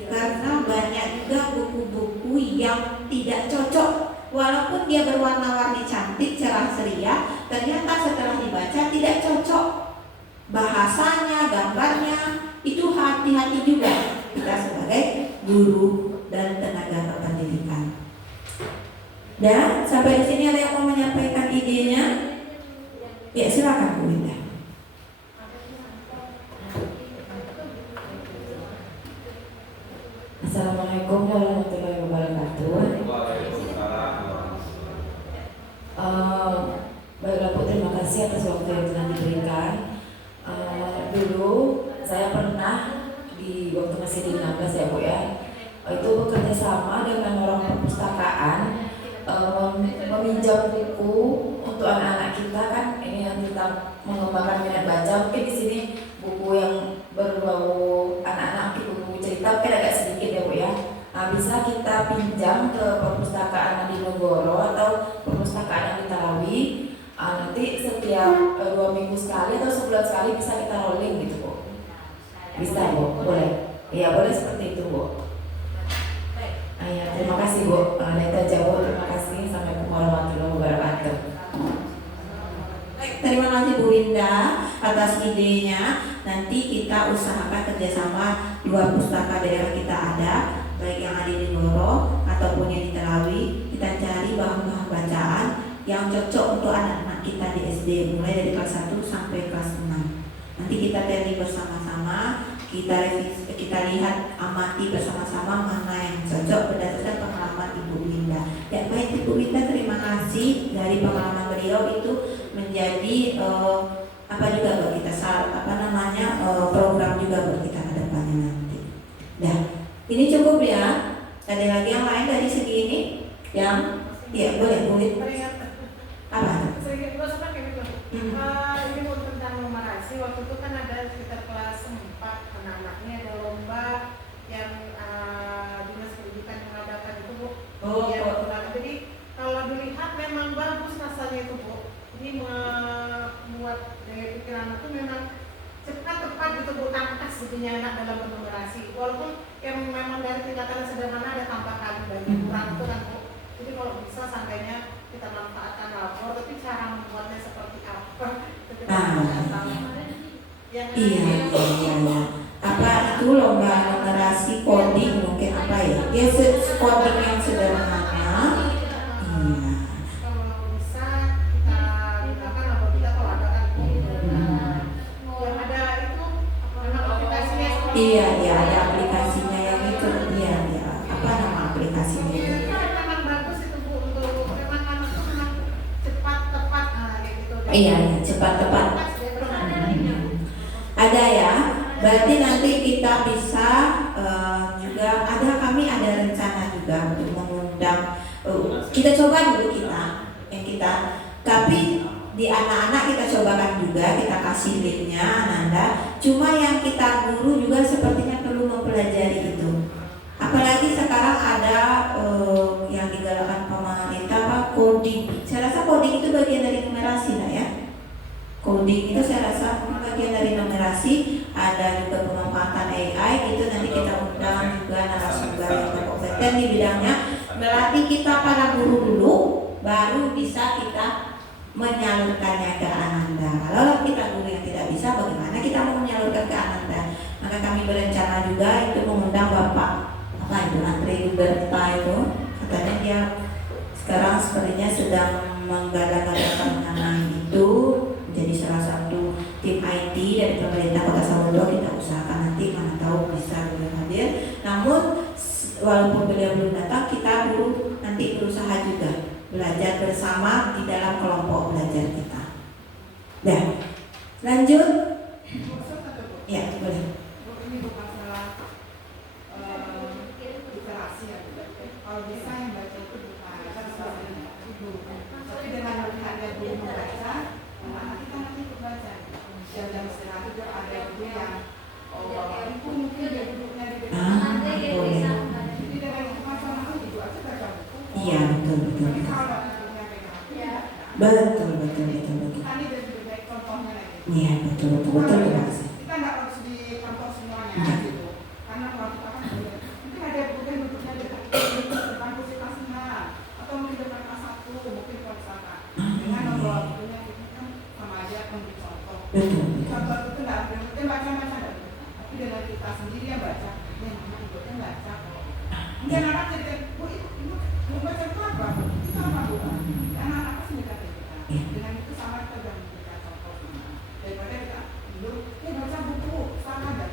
Karena banyak juga buku-buku yang tidak cocok. Walaupun dia berwarna-warni cantik, cerah ceria, ternyata setelah dibaca tidak cocok. Bahasanya, gambarnya, itu hati-hati juga kita sebagai guru dan tenaga kependidikan. Dan sampai di sini ada yang mau menyampaikan idenya? Ya silakan Bu Winda. Assalamualaikum warahmatullahi wabarakatuh. Baiklah Bu, terima kasih atas waktu yang telah diberikan. Dulu saya pernah di waktu masih di 16 ya Bu ya, itu bekerja sama dengan orang perpustakaan, meminjam buku untuk anak-anak kita kan, ini yang kita mengembangkan minat baca. Mungkin di sini buku yang berbau anak-anak, buku cerita mungkin agak sedikit ya Bu ya. Nah, bisa kita pinjam ke perpustakaan di Negoro atau perpustakaan yang di Talawi. Nanti setiap 2 minggu sekali atau sebulan sekali bisa kita rolling gitu Bu. Bisa Bu, boleh? Iya boleh seperti itu Bu. Ya, terima kasih Bu. Itu aja Bu, terima kasih. Assalamualaikum warahmatullahi wabarakatuh. Terima kasih Bu Winda atas idenya. Nanti kita usahakan kerjasama 2 pustaka daerah kita ada, baik yang ada di Goro ataupun yang di Telawi. Kita cari bahan-bahan bacaan yang cocok untuk anak-anak kita di SD, mulai dari kelas 1 sampai kelas 6. Nanti kita teli bersama-sama, kita lihat, amati bersama-sama mana yang cocok berdasarkan pengalaman Ibu Winda. Ya baik Ibu Winda, terima kasih. Dari pengalaman beliau itu menjadi juga buat kita program juga buat kita ke depannya nanti. Nah, ini cukup ya. Ada lagi yang lain dari segi ini? Yang ya boleh Bu. Apa? Sedikit maksudnya kayak gitu. Ini mau tentang numerasi. Waktu itu kan ada sekitar kelas 4 anak-anaknya ada lomba yang dinas pendidikan mengadakan itu Bu. enak dalam bernumerasi. Walaupun yang memang dari tingkatan sederhana ada tambah kali bagi kurang itu kan Bu. Jadi kalau bisa seandainya kita manfaatkan lapor, tapi cara membuatnya seperti apa itu kita tidak tahu. Yang Iya. Apa itu lomba numerasi coding mungkin apa ya? Dia coding yang sederhana. Iya. kalau bisa kita gunakan apabila kalau ada kan yang ada itu memang aplikasinya seperti Iya, ada aplikasinya yang itu. Iya. Apa nama aplikasinya? itu memang bagus itu Bu untuk memang anak itu memang cepat tepat kayak gitu. Iya, cepat tepat. Ada ya. Berarti nanti kita bisa juga kami ada rencana juga untuk mengundang. Kita coba dulu kita. Tapi di anak-anak kita cobakan juga, kita kasih linknya Ananda. Cuma yang kita guru juga sepertinya perlu mempelajari itu. Apalagi sekarang ada yang digalakkan pemerintah coding. Saya rasa coding itu bagian dari numerasi lah ya. Coding itu saya rasa bagian dari numerasi. Ada juga pemanfaatan AI itu nanti kita undang juga narasumber yang berkompeten di bidangnya, melatih kita para guru dulu, baru bisa kita menyalurkannya ke Ananda. Kalau kita guru yang tidak bisa, bagaimana kita mau menyalurkan ke Ananda? Maka kami berencana juga itu mengundang Bapak Andre Huberta itu, katanya dia sekarang sepertinya sedang menggadang-gadangkan mengenai itu menjadi salah satu tim IT dari pemerintah Kota Samarinda. Kita usahakan nanti, mana tahu bisa beliau hadir. Namun walaupun beliau belum datang, kita dulu nanti berusaha juga belajar bersama di dalam kelompok belajar kita. Nah, lanjut. Ya, boleh. Ini bukan salah literasi ya. Kalau bisa yang baca itu bukan ibu, tapi dengan melihatnya dulu membaca, anak kita nanti ikut baca. Jam-jam istirahat itu ada guru yang ibu mungkin dia duduknya di depan. Jadi dengan informasi ibu aja baca buku. Iya, betul. Tapi kalau ibunya pegang, Betul. tadi dari baik contohnya lagi. Iya, betul. Kita nggak harus di kantor semuanya gitu, karena kalau kita kan mungkin ada buku yang bentuknya depan kursi kelas 6 atau mungkin depan kelas 1, mungkin kalau sana dengan membawa bukunya itu kan sama aja memberi contoh. Betul. Contoh itu nggak mungkin baca-baca nggak bisa, tapi dengan kita sendiri yang baca, mana ibunya baca kok. Mungkin anak cerita, bu ibu mau baca itu apa? Itu apa bu? Karena anak pasti minta kita. Dengan itu sama kita sudah memberikan contoh sama. Daripada kita dulu, baca buku sama aja.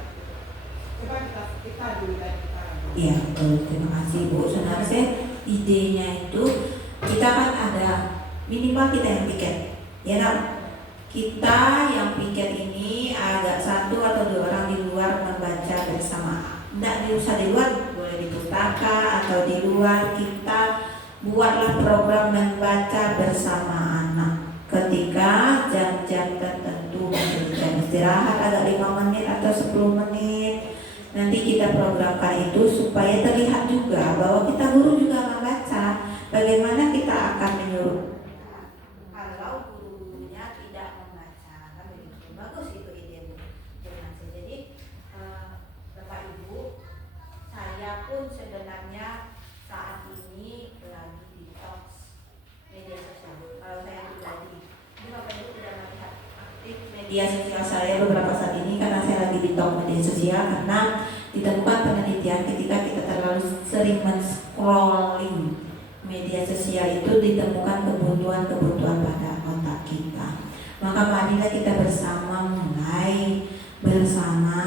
Coba kita dulu dari kita. Iya, betul. Terima kasih Bu. Sebenarnya idenya itu kita kan ada minimal kita yang piket, ya kan? Kita yang piket ini agak satu atau dua orang di luar membaca bersama. Tidak usah di luar, boleh di pustaka atau di luar. Kita buatlah program membaca bersama anak. Ketika jam-jam tertentu, misalnya jam istirahat agak 5 menit atau 10 menit, nanti kita programkan itu supaya terlihat juga bahwa kita guru juga membaca. Bagaimana kita akan menyuruh kalau gurunya tidak membaca, kan begitu. Bagus itu ide Bu. Jadi Bapak Ibu, saya pun sebenarnya saat ini lagi detox media sosial. Kalau saya pribadi, ini Bapak Ibu tidak melihat aktif media sosial saya beberapa saat ini karena saya lagi detox media sosial, karena ditemukan penelitian ketika kita terlalu sering men-scrolling media sosial itu ditemukan kebutuhan pada otak kita. Maka marilah kita mulai bersama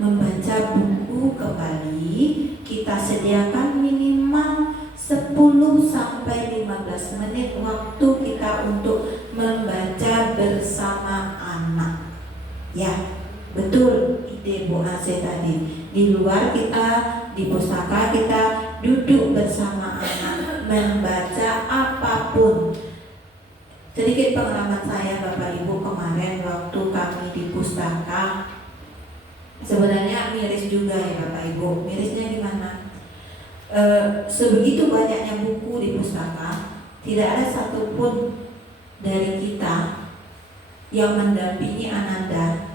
membaca buku kembali. Kita sediakan minimal 10 sampai 15 menit waktu kita untuk membaca bersama anak. Ya, betul ide Bu Ase tadi. Di luar kita, di pustaka kita duduk bersama anak membaca apapun. Sedikit pengalaman saya Bapak Ibu kemarin waktu kami di pustaka, sebenarnya miris juga ya Bapak Ibu. Mirisnya gimana? Sebegitu banyaknya buku di pustaka, tidak ada satupun dari kita yang mendampingi Ananda.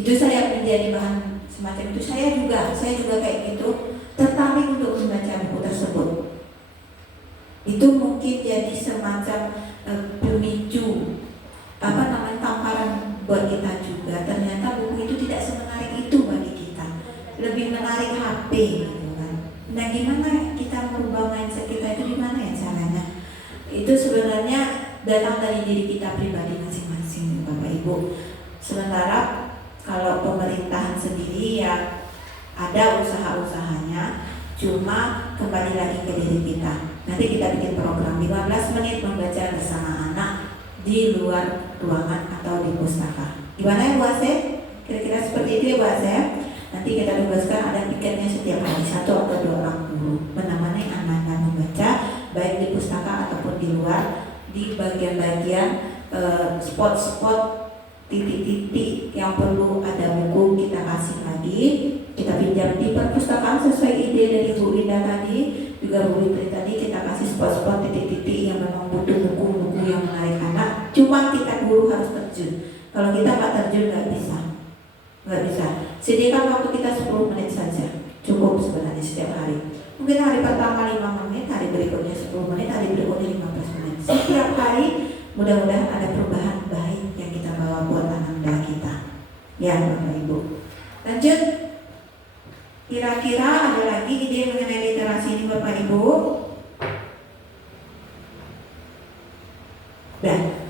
Itu saya menjadi bahan semacam itu. Saya juga kayak gitu, tertarik untuk membaca buku tersebut. Itu mungkin jadi semacam pemicu tamparan buat kita juga. Ternyata buku itu tidak semenarik itu bagi kita, lebih menarik HP gitu kan. Nah, gimana kita merubah mindset kita itu, gimana ya caranya? Itu sebenarnya datang dari diri kita pribadi masing-masing, Bapak Ibu. Sementara kalau pemerintahan sendiri ya ada usaha-usahanya, cuma kembali lagi ke diri kita. Nanti kita bikin program 15 menit membaca bersama anak di luar ruangan atau di pustaka. Gimana ya Bu Asep? Kira-kira seperti itu ya Bu Asep. Nanti kita bebaskan ada piketnya setiap hari 1 atau 2 orang guru menemani anak-anak membaca baik di pustaka ataupun di luar, di bagian-bagian spot-spot, titik-titik yang perlu ada buku kita kasih lagi, kita pinjam di perpustakaan sesuai ide dari Bu Indah tadi, juga Bu Fitri tadi, kita kasih spot-spot titik-titik yang memang butuh buku-buku yang menarik anak. Cuma kita guru harus terjun. Kalau kita nggak terjun nggak bisa. Sediakan waktu kita 10 menit saja, cukup sebenarnya setiap hari. Mungkin hari pertama 5 menit, hari berikutnya 10 menit, hari berikutnya 15 menit. Setiap hari mudah-mudahan ada perubahan baik yang kita bawa buat anak-anak kita. Ya Bapak Ibu. Lanjut. Kira-kira ada lagi ide mengenai literasi ini Bapak Ibu? Dan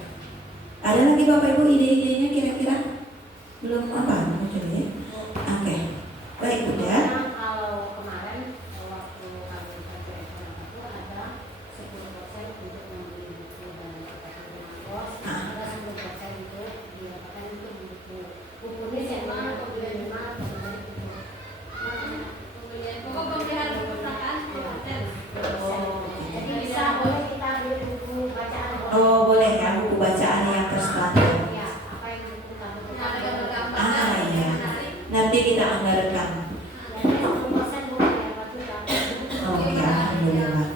ada lagi Bapak Ibu ide-idenya kira-kira? Belum apa? Muncul ya? Oke. Baik Bunda. Kalau kemarin waktu kami kerja itu ada 10% untuk membeli buku dan kos, ada 10% untuk didapatkan untuk buku. Buku ini sama pembelian 5 pembelian buku. Pembelian perpustakaan 10%. Jadi bisa boleh kita beli buku bacaan. Oh boleh ya, buku bacaan yang terstandar. Ya, apa yang buku kamu Iya. Nanti kita anggarkan. Oh ya, alhamdulillah.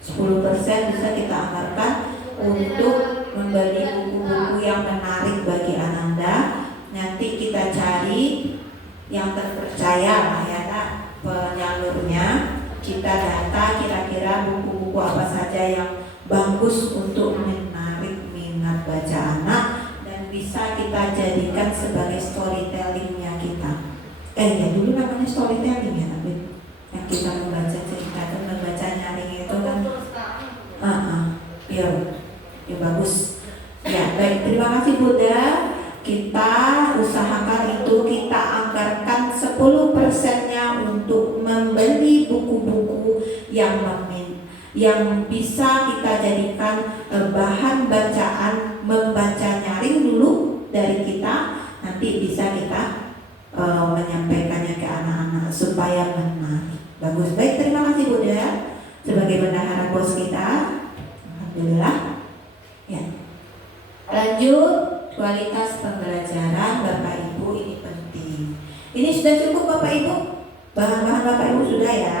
10% bisa kita anggarkan untuk membeli buku-buku yang menarik bagi Ananda. Nanti kita cari yang terpercaya lah ya Kak, penyalurnya. Kita data kira-kira buku-buku apa saja yang bagus untuk menarik minat baca anak dan bisa kita jadikan sebagai storytellingnya kita. Ya dulu namanya storytelling ya Nabi. Yang kita membaca cerita dan membaca nyaring itu kan. Ya bagus. Ya baik, terima kasih Bunda. Kita usahakan itu kita anggarkan 10%-nya untuk membeli buku-buku yang bisa kita jadikan bahan bacaan, membaca nyaring dulu dari kita, nanti bisa kita menyampaikannya ke anak-anak supaya menarik. Bagus, baik, terima kasih Bunda sebagai bendahara bos kita. Alhamdulillah. Ya. Lanjut, kualitas pembelajaran Bapak Ibu ini penting. Ini sudah cukup Bapak Ibu? Bahan-bahan Bapak Ibu sudah ya.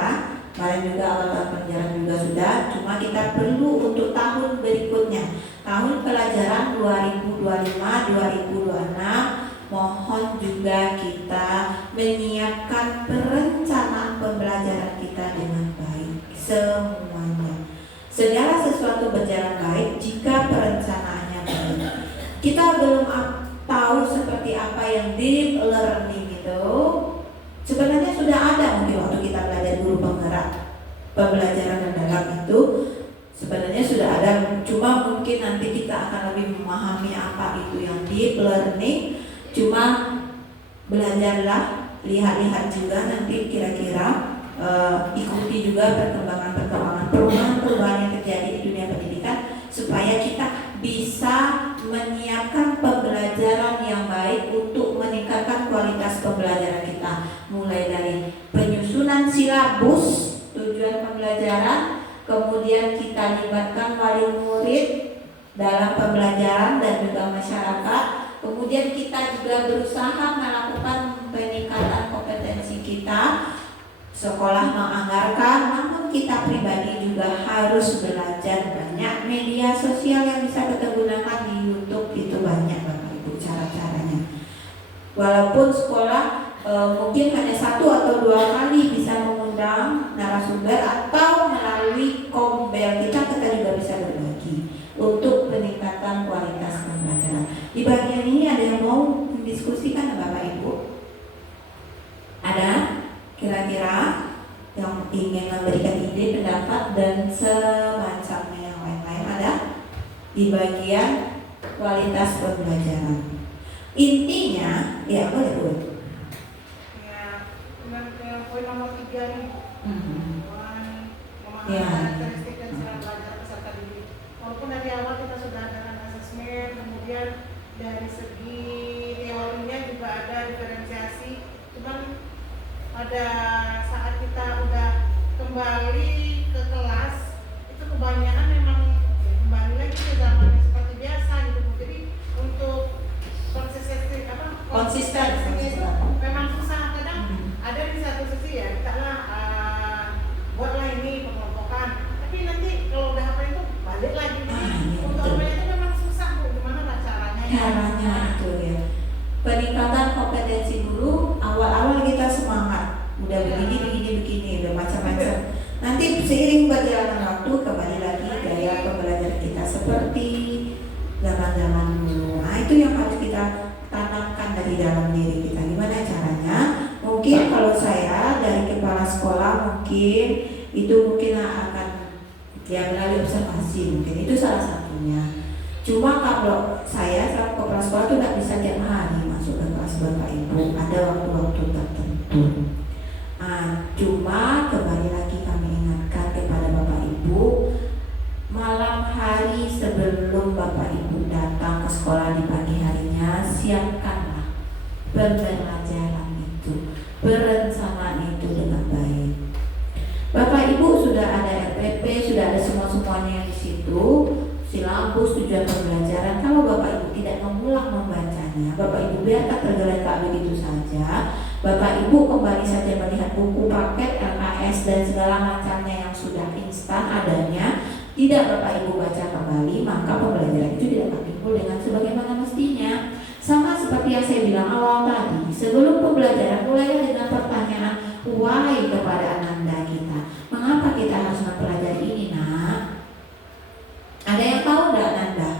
Kemarin juga awal tahun pelajaran juga sudah. Cuma kita perlu untuk tahun berikutnya, tahun pelajaran 2025-2026. Mohon juga kita menyiapkan perencanaan pembelajaran kita dengan baik semuanya. Segala sesuatu berjalan baik jika perencanaannya baik. Kita belum tahu seperti apa yang deep learning itu. Sebenarnya sudah ada mungkin waktu kita belajar guru penggerak pembelajaran mendalam itu. Sebenarnya sudah ada, cuma mungkin nanti kita akan lebih memahami apa itu yang deep learning. Cuma belajarlah, lihat-lihat juga nanti kira-kira ikuti juga perkembangan perubahan yang terjadi di dunia pendidikan supaya kita bisa menyiapkan pembelajaran yang baik untuk meningkatkan kualitas pembelajaran kita, mulai dari penyusunan silabus tujuan pembelajaran, kemudian kita libatkan wali murid dalam pembelajaran dan juga masyarakat. Kemudian kita juga berusaha melakukan peningkatan kompetensi kita. Sekolah menganggarkan, namun kita pribadi juga harus belajar banyak. Media sosial yang bisa kita gunakan di YouTube itu banyak Bapak Ibu cara-caranya. Walaupun sekolah mungkin hanya 1 atau 2 kali bisa mengundang narasumber, atau melalui kombel kita juga bisa berbagi untuk peningkatan kualitas pembelajaran. Di bagian ini ada yang mau mendiskusikan Bapak Ibu? Ada kira-kira yang ingin memberikan ide, pendapat dan semacamnya yang lain-lain? Ada di bagian kualitas pembelajaran. Intinya, ya boleh Bu. Ya, yang poin nomor 3 nih, memahami Ya. karakteristik dan cara belajar peserta didik. Walaupun dari awal kita sudah ada asesmen, kemudian dari segi teorinya juga ada diferensiasi, cuman pada saat kita udah kembali ke kelas itu kebanyakan memang kembali lagi ke zaman yang seperti biasa gitu Bu. Jadi untuk konsistensinya itu memang susah. Kadang ada di satu sisi ya kita lah buatlah ini pengelompokan, tapi nanti kalau udah apa itu balik lagi. Jadi untuk apa itu memang susah Bu, gimana lah caranya? Caranya itu ya, peningkatan kompetensi guru. Awal-awal kita semangat, udah begini, udah macam-macam. Nanti seiring berjalan waktu kembali lagi gaya pembelajaran kita seperti zaman-zaman dulu. Nah itu yang harus kita tanamkan dari dalam diri kita. Gimana caranya? Mungkin kalau saya dari kepala sekolah mungkin akan ya melalui observasi, mungkin itu salah satunya. Cuma kalau saya selaku kepala sekolah itu tidak bisa tiap hari masuk ke kelas Bapak Ibu, ada waktu-waktu tertentu. Cuma kembali lagi kami ingatkan kepada Bapak Ibu, malam hari sebelum Bapak Ibu datang ke sekolah di pagi harinya, siapkanlah pembelajaran itu, perencanaan itu dengan baik. Bapak Ibu sudah ada RPP, sudah ada semuanya di situ, silabus tujuan pembelajaran. Kalau Bapak Ibu tidak mengulang membacanya, Bapak Ibu biarkan tergeletak begitu saja. Bapak Ibu kembali saja melihat buku paket, LKS dan segala macamnya yang sudah instan adanya. Tidak Bapak Ibu baca kembali, maka pembelajaran itu tidak akan timbul dengan sebagaimana mestinya. Sama seperti yang saya bilang awal tadi, sebelum pembelajaran mulailah dengan pertanyaan why kepada Ananda kita. Mengapa kita harus mempelajari ini, Nak? Ada yang tahu enggak, Ananda?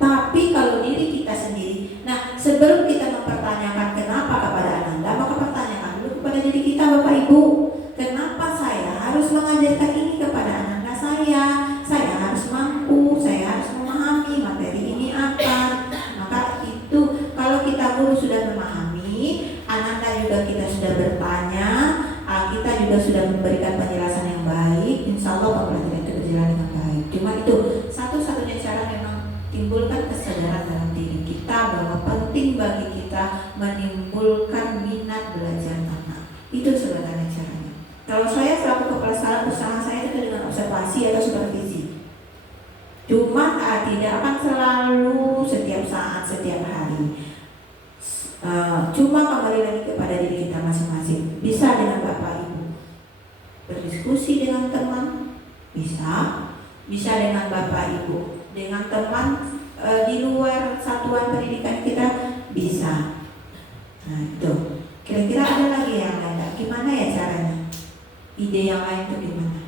Tapi kalau diri kita sendiri, nah sebelum kita mempertanyakan kenapa kepada Ananda, maka pertanyakan dulu kepada diri kita, Bapak Ibu. Kenapa saya harus mengajarkan ini kepada Ananda saya? Saya harus mampu, saya harus memahami materi ini apa. Maka itu kalau kita guru sudah memahami, Ananda juga kita sudah bertanya, kita juga sudah memberikan penjelasan yang baik, insya Allah pembelajaran itu berjalan dengan baik. Cuma itu satu-satunya cara memang timbulkan kesadaran dalam diri kita bahwa penting bagi kita menimbulkan minat belajar anak. Itu sebenarnya caranya. Kalau saya selaku kepala sekolah, usaha saya itu dengan observasi atau supervisi. Cuma tidak akan selalu setiap saat, setiap hari. Cuma kembali lagi kepada diri kita masing-masing. Bisa dengan Bapak Ibu berdiskusi dengan teman, bisa dengan Bapak Ibu, dengan teman di luar satuan pendidikan kita, bisa. Nah itu. Kira-kira ada lagi yang lain? Gimana ya caranya? Ide yang lain itu gimana?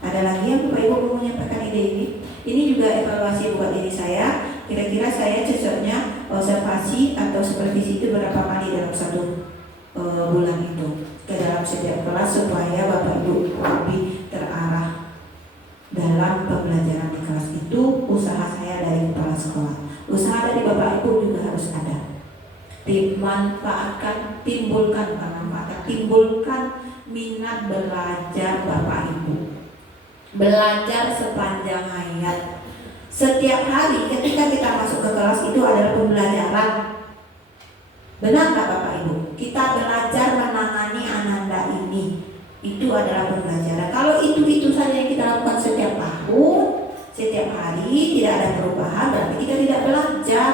Ada lagi yang Bapak Ibu mau menyampaikan ide ini? Ini juga evaluasi buat diri saya. Kira-kira saya cocoknya observasi atau supervisi itu berapa kali dalam 1 bulan itu ke dalam setiap kelas supaya Bapak Ibu lebih terarah dalam pembelajaran di kelas. Itu usaha saya dari kepala sekolah. Usaha dari Bapak Ibu juga harus ada. Timbulkan minat belajar Bapak Ibu. Belajar sepanjang hayat. Setiap hari ketika kita masuk ke kelas itu adalah pembelajaran. Benar nggak Bapak Ibu? Kita belajar menangani Ananda ini. Itu adalah pembelajaran. Kalau itu saja yang kita lakukan setiap tahun, setiap hari, tidak ada perubahan, berarti kita tidak belajar.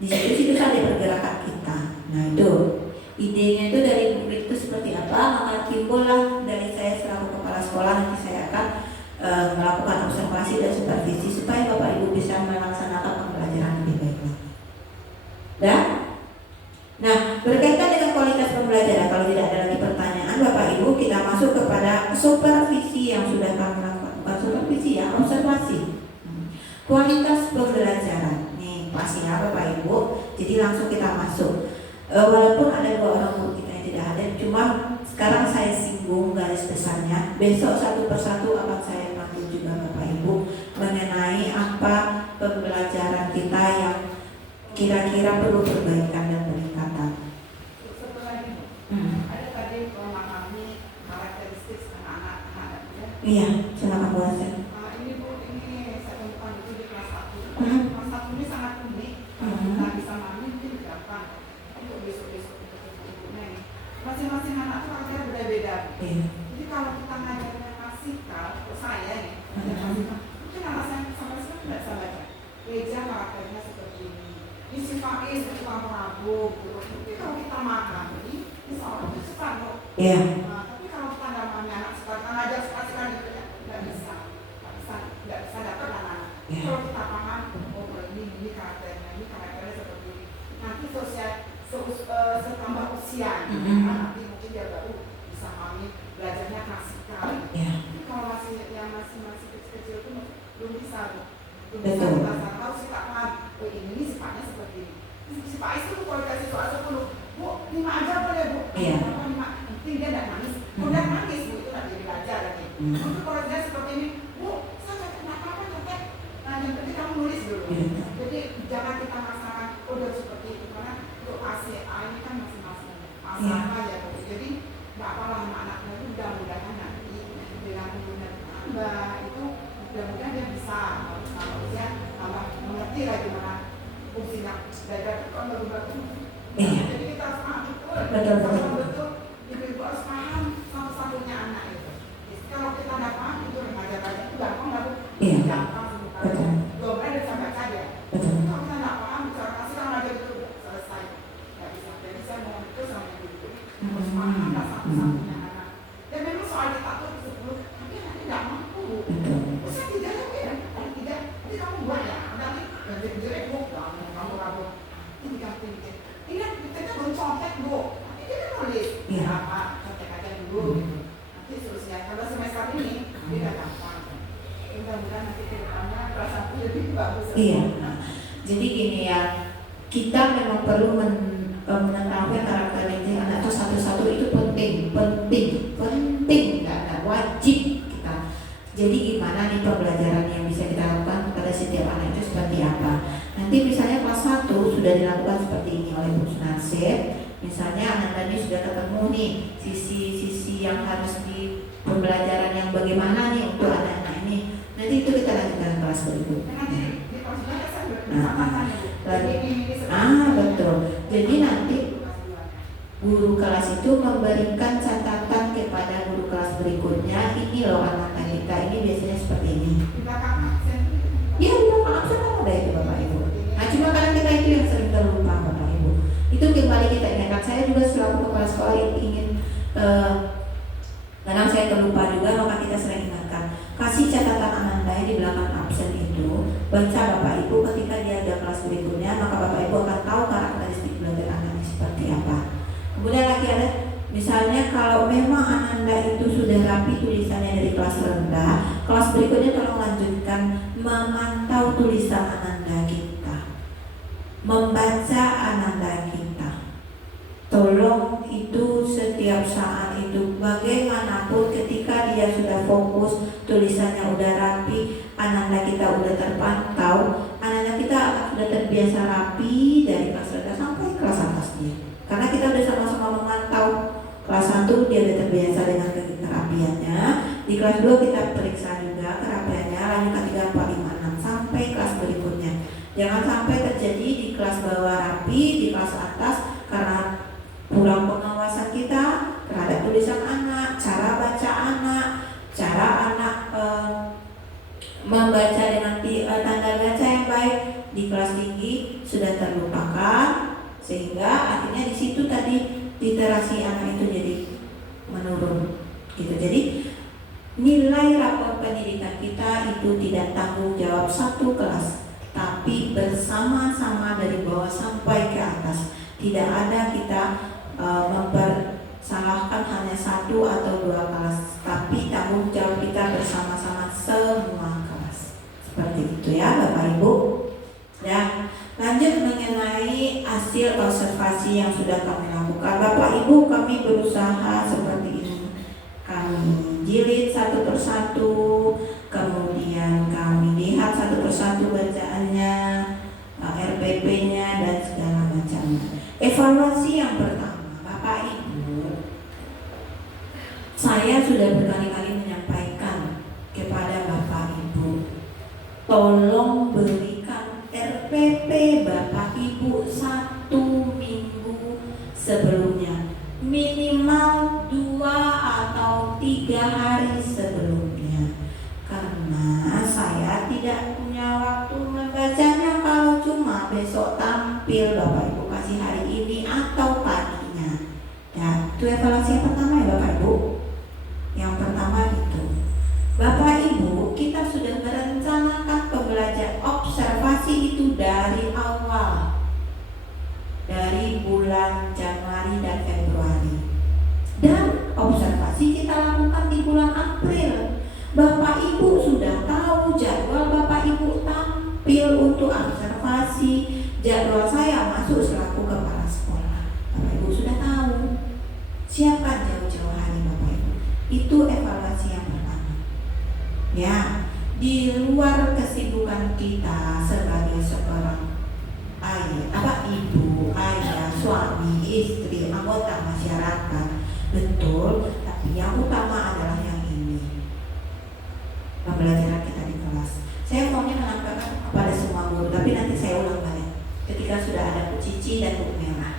Di situ saja pergerakan kita. Nah itu idenya itu dari murid itu seperti apa, maka timbullah dari saya selaku kepala sekolah. Nanti saya akan melakukan observasi dan supervisi supaya Bapak Ibu bisa melaksanakan pembelajaran lebih baik lagi. Nah supervisi yang sudah kami lakukan, bukan supervisi ya, observasi. Kualitas pembelajaran, nih pasti ya Bapak Ibu. Jadi langsung kita masuk. Walaupun ada 2 orang guru kita yang tidak hadir, cuma sekarang saya singgung garis besarnya. Besok satu persatu akan saya panggil juga Bapak Ibu mengenai apa pembelajaran kita yang kira-kira perlu perbaikan dan peningkatan. Setelah itu, ada tadi memahami karakteristik anak-anak ya. Iya, silakan Bu Hasan. Ini Bu, ini saya temukan itu di kelas 1. Hmm. Kelas 1 ini sangat unik. Kalau kita bisa memahami mungkin gampang. Untuk besok-besok kita ibunya ini. Masing-masing anak itu akhirnya beda-beda. Iya. Jadi kalau kita ngajarnya klasikal, untuk saya nih, klasikal, mungkin anak saya sampai sekarang tidak bisa baca. Reja karakternya seperti ini. Ini si Faiz, tukang Prabu. Tapi kalau kita memahami, ini seorang itu suka kok. Iya. Nah, tapi kalau kita nggak memahami anak sekarang ngajar sekarang gitu ya, nggak bisa dapat anak. Ya. Kalau kita paham, oh ini karakternya seperti ini. Nanti setambah usia, nanti mungkin dia baru bisa memahami belajarnya klasikal. Ya. Tapi kalau masih kecil-kecil itu belum bisa. Belum bisa Betul. kita tahu sikap paham. Oh ini sifatnya seperti ini. Si Pak Is itu kalau dikasih soal 10, Bu, 5 aja boleh Bu. Iya. Kenapa 5? Penting dia tidak nangis. Kalau dia nangis, Bu, itu tidak jadi belajar lagi. Tapi kalau dia seperti ini, Bu, saya capek, nggak apa-apa capek. Nah, yang penting kamu nulis dulu. Iya. Jadi jangan kita masalah, oh dia seperti itu. Karena untuk ACA ini kan masing-masing masalah ya Bu. Jadi nggak apa-apa sama anaknya itu mudah-mudahan nanti dengan penggunaan tambah itu mudah-mudahan dia bisa kalau dia tambah mengerti lah gimana fungsinya belajar itu kan baru-baru. Iya. Jadi kita harus paham Betul. betul. Ibu-ibu harus paham satu-satunya anak itu. Jadi kalau kita nggak paham itu remaja itu gampang nggak Bu? Iya. Gampang sebenarnya. Betul. Dompet bisa baca ya. Betul. Kalau kita nggak paham bicara kasih remaja itu udah selesai. Nggak bisa. Jadi saya mau itu sama ibu-ibu harus paham lah satu-satunya anak. Dan memang soal kita tuh 10, tapi nanti nggak mampu. Betul. Usah tidak ya, kalau tidak, nanti kamu buat ya, nanti jelek Bu, kamu rabu, ini ganti dikit. Ini kita belum contek Bu, tapi kita nulis, Iya. apa, contek aja dulu. Nanti seterusnya, kalau semester ini dia udah gampang. Mudah-mudahan nanti ke depannya kelas 1 lebih bagus. Iya. Jadi gini ya, kita memang perlu mengetahui karakteristik anak itu satu-satu itu penting, nggak wajib kita. Jadi gimana nih pembelajaran yang bisa kita lakukan pada setiap anak itu seperti apa? Nanti misalnya kelas 1 sudah dilakukan seperti ini oleh Bu Nasir. Misalnya anak tadi sudah ketemu nih sisi-sisi yang harus di pembelajaran yang bagaimana nih untuk anak-anak ini. Nanti itu kita lanjutkan kelas berikutnya. Nanti di kelas 2 saya bersama-sama ya Bu. Betul. Jadi nanti guru kelas itu memberikan catatan kepada guru kelas berikutnya. Ini loh anak kita ini biasanya seperti ini. Di belakang absen. Iya, di belakang absen kan ada itu Bapak Ibu. Nah cuma kadang kita itu yang sering terlupa Bapak Ibu. Itu kembali kita ingatkan. Saya juga selaku kepala sekolah ingin kadang saya terlupa juga, maka kita sering ingatkan. Kasih catatan Ananda di belakang absen itu. Baca Bapak Ibu ketika dia ada kelas berikutnya, maka Bapak Ibu akan tahu karakteristik belajar anaknya seperti apa. Kemudian lagi ada, misalnya kalau memang Ananda itu sudah rapi tulisannya dari kelas rendah, kelas berikutnya tolong lanjutkan memantau tulisan Ananda kita, membaca Ananda kita. Tolong itu setiap saat itu, bagaimanapun ketika dia sudah fokus, tulisannya udah rapi, Ananda kita udah terpantau, Ananda kita akan sudah terbiasa rapi dari kelas rendah sampai kelas atasnya. Karena kita udah sama-sama memantau. Kelas 1 dia udah terbiasa dengan kerapiannya. Di kelas 2 kita periksa juga kerapiannya, lanjut ke 3, 4, 5, 6 sampai kelas berikutnya. Jangan sampai terjadi di kelas bawah rapi, di kelas atas karena kurang pengawasan kita terhadap tulisan anak, cara baca anak, cara anak membaca dengan tanda baca yang baik di kelas tinggi sudah terlupakan, sehingga akhirnya di situ tadi literasi anak itu jadi menurun gitu. Jadi nilai rapor pendidikan kita itu tidak tanggung jawab satu kelas, tapi bersama-sama dari bawah sampai ke atas. Tidak ada kita mempersalahkan hanya 1 atau 2 kelas, tapi Bapak Ibu. Ya, lanjut mengenai hasil observasi yang sudah kami lakukan. Bapak Ibu, kami berusaha seperti ini. Kami jilid satu persatu, kemudian kami lihat satu persatu bacaannya, RPP-nya dan segala macamnya. Evaluasi yang pertama, Bapak Ibu, saya sudah berkali-kali menyampaikan kepada Bapak Ibu, tolong berikan RPP Bapak Ibu 1 minggu sebelumnya, minimal 2 atau 3 hari sebelumnya, karena saya tidak punya waktu membacanya kalau cuma besok tampil Bapak Ibu kasih hari ini atau paginya. Ya, itu evaluasi yang pertama ya Bapak Ibu. Yang pertama itu, Bapak Ibu, kita sudah merencanakan pembelajaran observasi itu dari awal, dari bulan Januari dan Februari, dan observasi kita lakukan di bulan April. Bapak Ibu sudah tahu jadwal Bapak Ibu tampil untuk observasi, jadwal saya masuk selaku kepala sekolah. Bapak Ibu sudah tahu, siapkan jauh-jauh hari Bapak Ibu. Itu evaluasi yang pertama. Ya, di luar kesibukan kita sebagai seorang ibu, ayah, suami, istri, anggota masyarakat, betul. Tapi yang utama adalah yang ini, pembelajaran kita di kelas. Saya maunya menyampaikan kepada semua guru, tapi nanti saya ulang balik ketika sudah ada Bu Cici dan Bu Merah.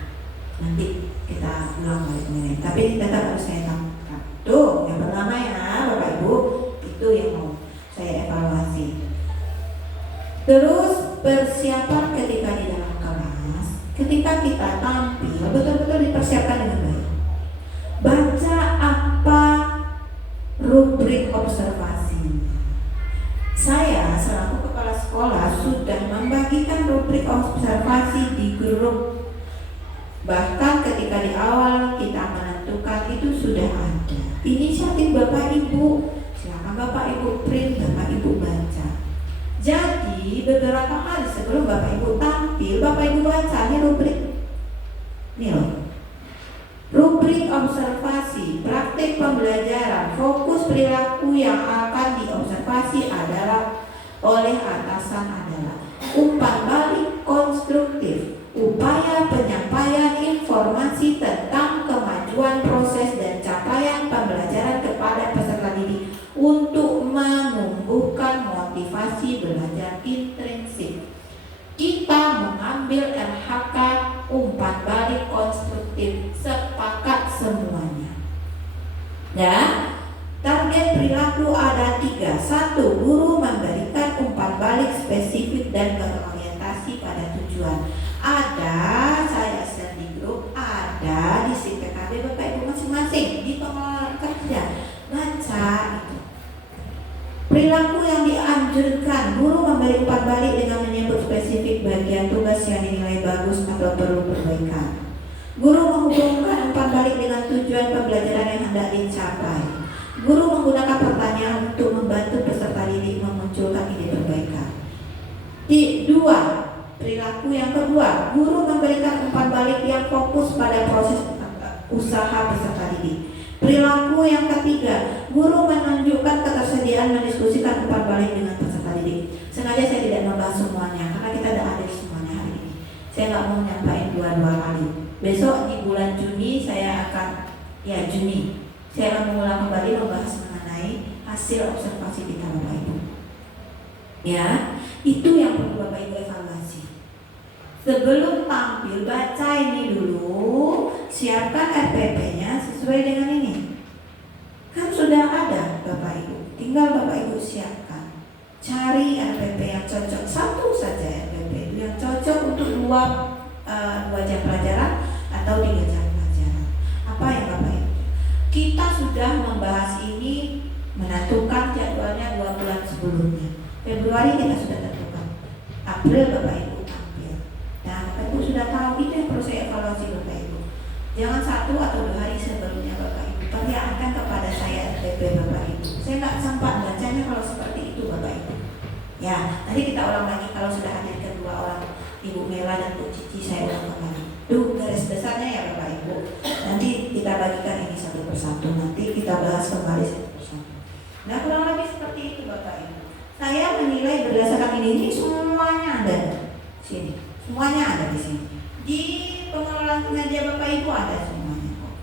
Nanti kita ulang balik mengenai. Tapi tetap harus saya tampilkan. Tuh, yang pertama ya Bapak Ibu, itu yang mau saya evaluasi. Terus persiapan ketika di dalam kelas, ketika kita tampil betul-betul dipersiapkan dengan baik. Baca apa rubrik observasi. Saya selaku kepala sekolah sudah membagikan rubrik observasi di grup. Bahkan ketika di awal kita menentukan itu sudah ada. Inisiatif Bapak Ibu, silakan Bapak Ibu print, Bapak Ibu baca. Jadi beberapa hari sebelum Bapak Ibu tampil, Bapak Ibu baca ini rubrik. Nih loh. Rubrik observasi, praktik pembelajaran, fokus perilaku yang akan diobservasi adalah oleh atasan adalah umpan balik konstruktif, upaya penyampaian informasi tentang kemajuan proses dan capaian pembelajaran kepada peserta didik untuk menumbuhkan motivasi belajar intrinsik. Kita mengambil LHK umpan balik konstruktif, sepakat semuanya. Ya, target perilaku ada 3. 1. Guru memberikan umpan balik spesifik dan berorientasi pada tujuan. Ada, saya share di grup, ada di PKB Bapak Ibu masing-masing di pengelolaan kerja. Baca itu. Perilaku yang dianjurkan, guru memberi umpan balik dengan menyebut spesifik bagian tugas yang dinilai bagus atau perlu perbaikan. Guru menghubungkan umpan balik dengan tujuan pembelajaran yang hendak dicapai. Guru menggunakan pertanyaan untuk membantu peserta didik memunculkan ide perbaikan. 2. Perilaku yang kedua, guru memberikan umpan balik yang fokus pada proses usaha peserta didik. Perilaku yang ketiga, guru menunjukkan ketersediaan mendiskusikan umpan balik dengan peserta didik. Sengaja saya tidak membahas semuanya karena kita tidak ada semuanya hari ini. Saya nggak mau menyampaikan dua kali. Besok di bulan Juni saya akan, Juni, saya akan mengulang kembali membahas mengenai hasil observasi kita Bapak Ibu. Ya, itu yang perlu Bapak Ibu evaluasi. Sebelum tampil, baca ini dulu, siapkan RPP-nya sesuai dengan ini. Kan sudah ada Bapak Ibu, tinggal Bapak Ibu siapkan. Cari RPP yang cocok, satu saja RPP yang cocok untuk 2 jam pelajaran atau 3 jam pelajaran. Apa yang Bapak Ibu? Kita sudah membahas ini, menentukan jadwalnya 2 bulan sebelumnya. Februari kita sudah tentukan, April Bapak Ibu tampil. Nah, Bapak Ibu sudah tahu, itu yang perlu saya evaluasi Bapak Ibu. Jangan 1 atau 2 hari sebelumnya Bapak Ibu perlihatkan kepada saya RPP Bapak Ibu. Saya nggak sempat bacanya kalau seperti itu Bapak Ibu. Ya, nanti kita ulang lagi kalau sudah hadir kedua orang, Ibu Mela dan Bu Cici, saya ulang kembali. Itu garis besarnya ya Bapak Ibu. Nanti kita bagikan ini satu persatu, nanti kita bahas kembali satu persatu. Nah, kurang lebih seperti itu Bapak Ibu. Saya menilai berdasarkan ini semuanya ada di sini. Semuanya ada di sini. Di pengelolaan kinerja Bapak Ibu ada semuanya kok.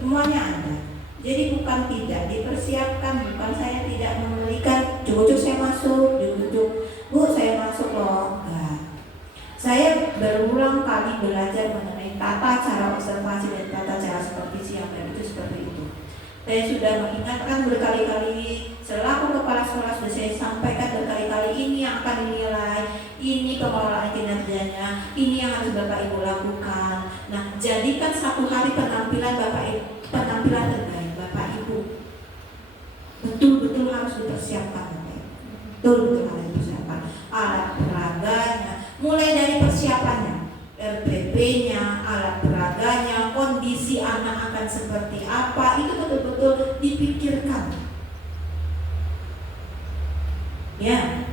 Semuanya ada. Jadi bukan tidak dipersiapkan, bukan saya tidak memberikan cukup saya masuk, cukup Bu saya masuk loh. Nah, saya berulang kali belajar mengenai tata cara observasi dan tata cara supervisi yang tadi itu seperti itu. Saya sudah mengingatkan berkali-kali, selaku kepala sekolah sudah saya sampaikan berkali-kali, ini yang akan dinilai, ini pengelolaan kinerjanya, ini yang harus Bapak Ibu lakukan. Nah, jadikan satu hari penampilan Bapak Ibu, penampilan terbaik Bapak Ibu. Betul-betul harus dipersiapkan Bapak Ibu. Betul-betul harus dipersiapkan. Alat peraganya, mulai dari persiapannya, RPP-nya, alat peraganya, kondisi anak akan seperti apa, itu betul-betul dipikirkan. Ya,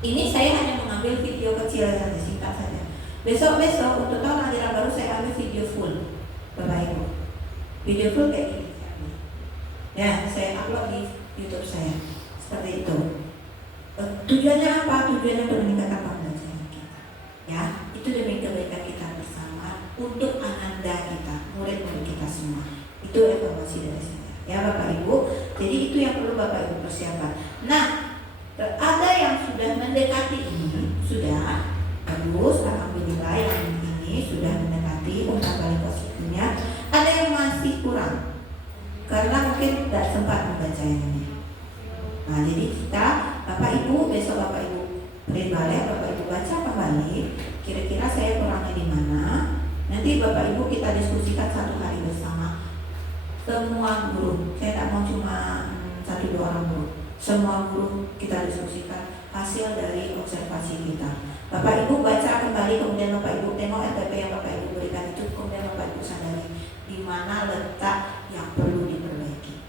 ini saya hanya mengambil video kecil saja, singkat saja. Besok-besok untuk tahun ajaran baru saya ambil video full, Bapak Ibu. Video full kayak gini. Ya, saya upload di YouTube saya seperti itu. Tujuannya apa? Tujuannya untuk meningkatkan pembelajaran kita. Ya, itu demi kebaikan kita bersama untuk ananda kita, murid-murid kita semua. Itu evaluasi dari saya. Ya Bapak Ibu. Jadi itu yang perlu Bapak Ibu persiapkan. Nah, ada yang sudah mendekati ini, sudah bagus, alhamdulillah yang ini sudah mendekati untuk balik positifnya. Ada yang masih kurang karena mungkin tidak sempat membaca ini. Nah, jadi kita Bapak Ibu besok Bapak Ibu print balik, Bapak Ibu baca kembali. Kira-kira saya kurangnya di mana? Nanti Bapak Ibu kita diskusikan satu hari bersama semua guru. Saya tak mau cuma 1-2 orang guru. Semua guru kita diskusikan hasil dari observasi kita. Bapak Ibu baca kembali, kemudian Bapak Ibu tengok RPP yang Bapak Ibu berikan itu, kemudian Bapak Ibu sadari di mana letak yang perlu diperbaiki.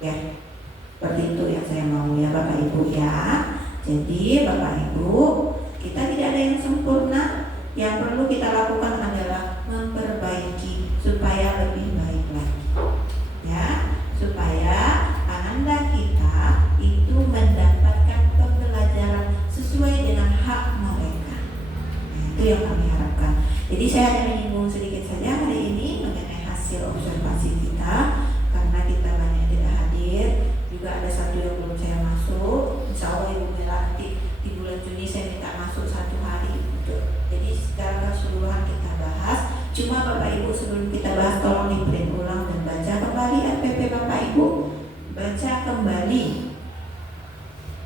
Ya, seperti itu yang saya mau ya Bapak Ibu ya. Jadi Bapak Ibu, kita tidak ada yang sempurna. Yang perlu kita lakukan adalah memperbaiki supaya lebih baik lagi. Ya, supaya ananda kita itu mendapatkan pembelajaran sesuai dengan hak mereka. Nah, itu yang kami harapkan. Jadi saya hanya menyinggung sedikit saja hari ini mengenai hasil observasi kita, karena kita banyak yang tidak hadir. Juga ada satu yang belum saya masuk. Insya Allah Ibu Mela nanti di bulan Juni saya minta masuk 1 hari untuk. Jadi secara keseluruhan kita bahas. Cuma Bapak Ibu sebelum kita bahas tolong di print ulang dan baca kembali RPP Bapak Ibu. Baca kembali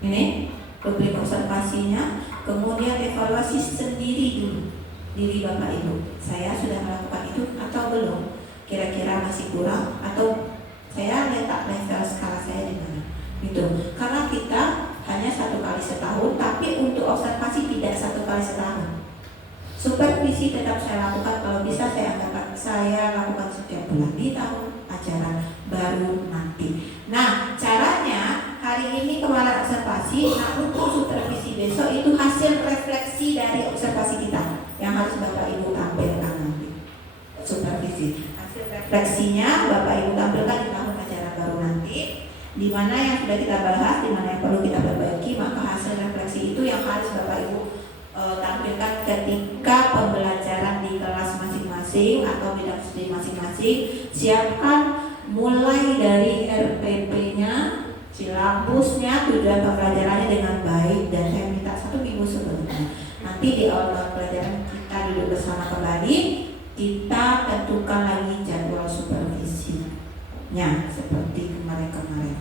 ini rubrik observasinya, kemudian evaluasi sendiri dulu diri Bapak Ibu. Saya sudah melakukan itu atau belum? Kira-kira masih kurang atau saya letak level skala saya di mana? Gitu. Karena kita hanya 1 kali setahun, tapi untuk observasi tidak 1 kali setahun. Supervisi tetap saya lakukan, kalau bisa saya lakukan setiap bulan di tahun ajaran baru nanti. Nah, caranya hari ini kemarin observasi, nah untuk supervisi besok itu hasil refleksi dari observasi kita yang harus Bapak Ibu tampilkan nanti. Supervisi, hasil refleksinya Bapak Ibu tampilkan di tahun ajaran baru nanti, di mana yang sudah kita bahas, di mana yang perlu kita perbaiki, maka hasil refleksi itu yang harus Bapak Ibu tampilkan ketika pembelajaran di kelas masing-masing atau bidang studi masing-masing. Siapkan mulai dari RPP-nya, silabusnya, tujuan pembelajarannya dengan baik, dan saya minta 1 minggu sebelumnya. Nanti di awal pelajaran kita duduk bersama kembali, kita tentukan lagi jadwal supervisinya seperti kemarin-kemarin.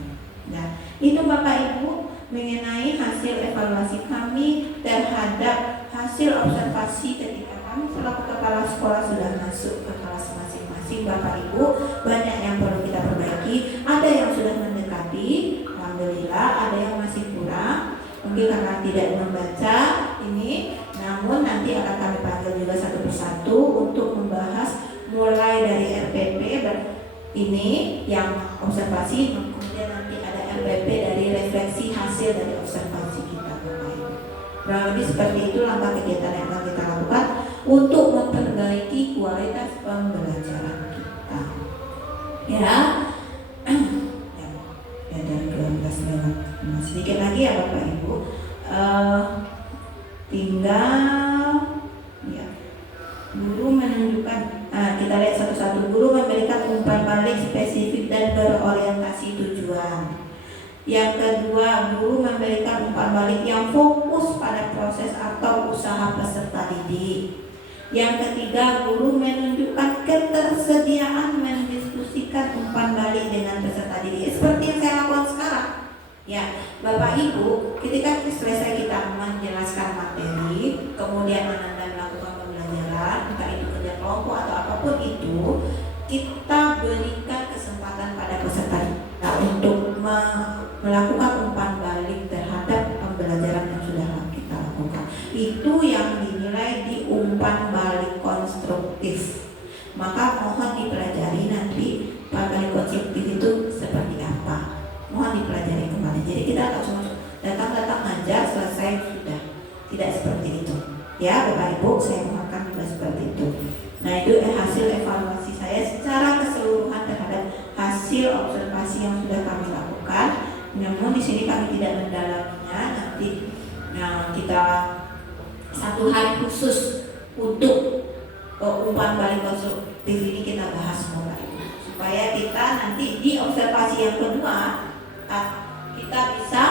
Nah, itu Bapak Ibu mengenai hasil evaluasi kami terhadap hasil observasi ketika kami selaku kepala sekolah sudah masuk ke kelas masing-masing. Bapak Ibu, banyak yang perlu kita perbaiki, ada yang sudah mendekati, alhamdulillah, ada yang masih kurang, mungkin karena tidak membaca ini, namun nanti akan kami panggil juga satu persatu untuk membahas mulai dari RPP ini yang observasi, kemudian nanti ada RPP dari refleksi hasil dari observasi kita. Kurang lebih seperti itu langkah kegiatan yang akan kita lakukan untuk memperbaiki kualitas pembelajaran kita. Ya, ya dari 12 lewat. Nah, sedikit lagi ya Bapak Ibu. Tinggal ya, guru menunjukkan. Kita lihat satu-satu. Guru memberikan umpan balik spesifik dan berorientasi tujuan. Yang kedua, guru memberikan umpan balik yang fokus pada proses atau usaha peserta didik. Yang ketiga, guru menunjukkan ketersediaan mendiskusikan umpan balik dengan peserta didik. Seperti yang saya lakukan sekarang. Ya, Bapak Ibu, ketika selesai kita menjelaskan materi, kemudian Anda melakukan pembelajaran, entah itu kerja kelompok atau apapun itu, kita berikan kesempatan pada peserta kita untuk melakukan umpan balik terhadap pembelajaran yang sudah kita lakukan. Itu yang dinilai di umpan balik konstruktif. Maka mohon dipelajari nanti umpan balik konstruktif itu seperti apa. Mohon dipelajari kembali. Jadi kita tak cuma datang-datang aja selesai sudah. Tidak seperti itu. Ya Bapak Ibu, saya mohonkan juga seperti itu. Nah itu hasil evaluasi saya secara keseluruhan terhadap hasil observasi yang sudah kami lakukan. Namun di sini kami tidak mendalaminya. Nanti kita satu hari khusus untuk umpan balik konstruktif ini kita bahas Bapak Ibu, supaya kita nanti di observasi yang kedua kita bisa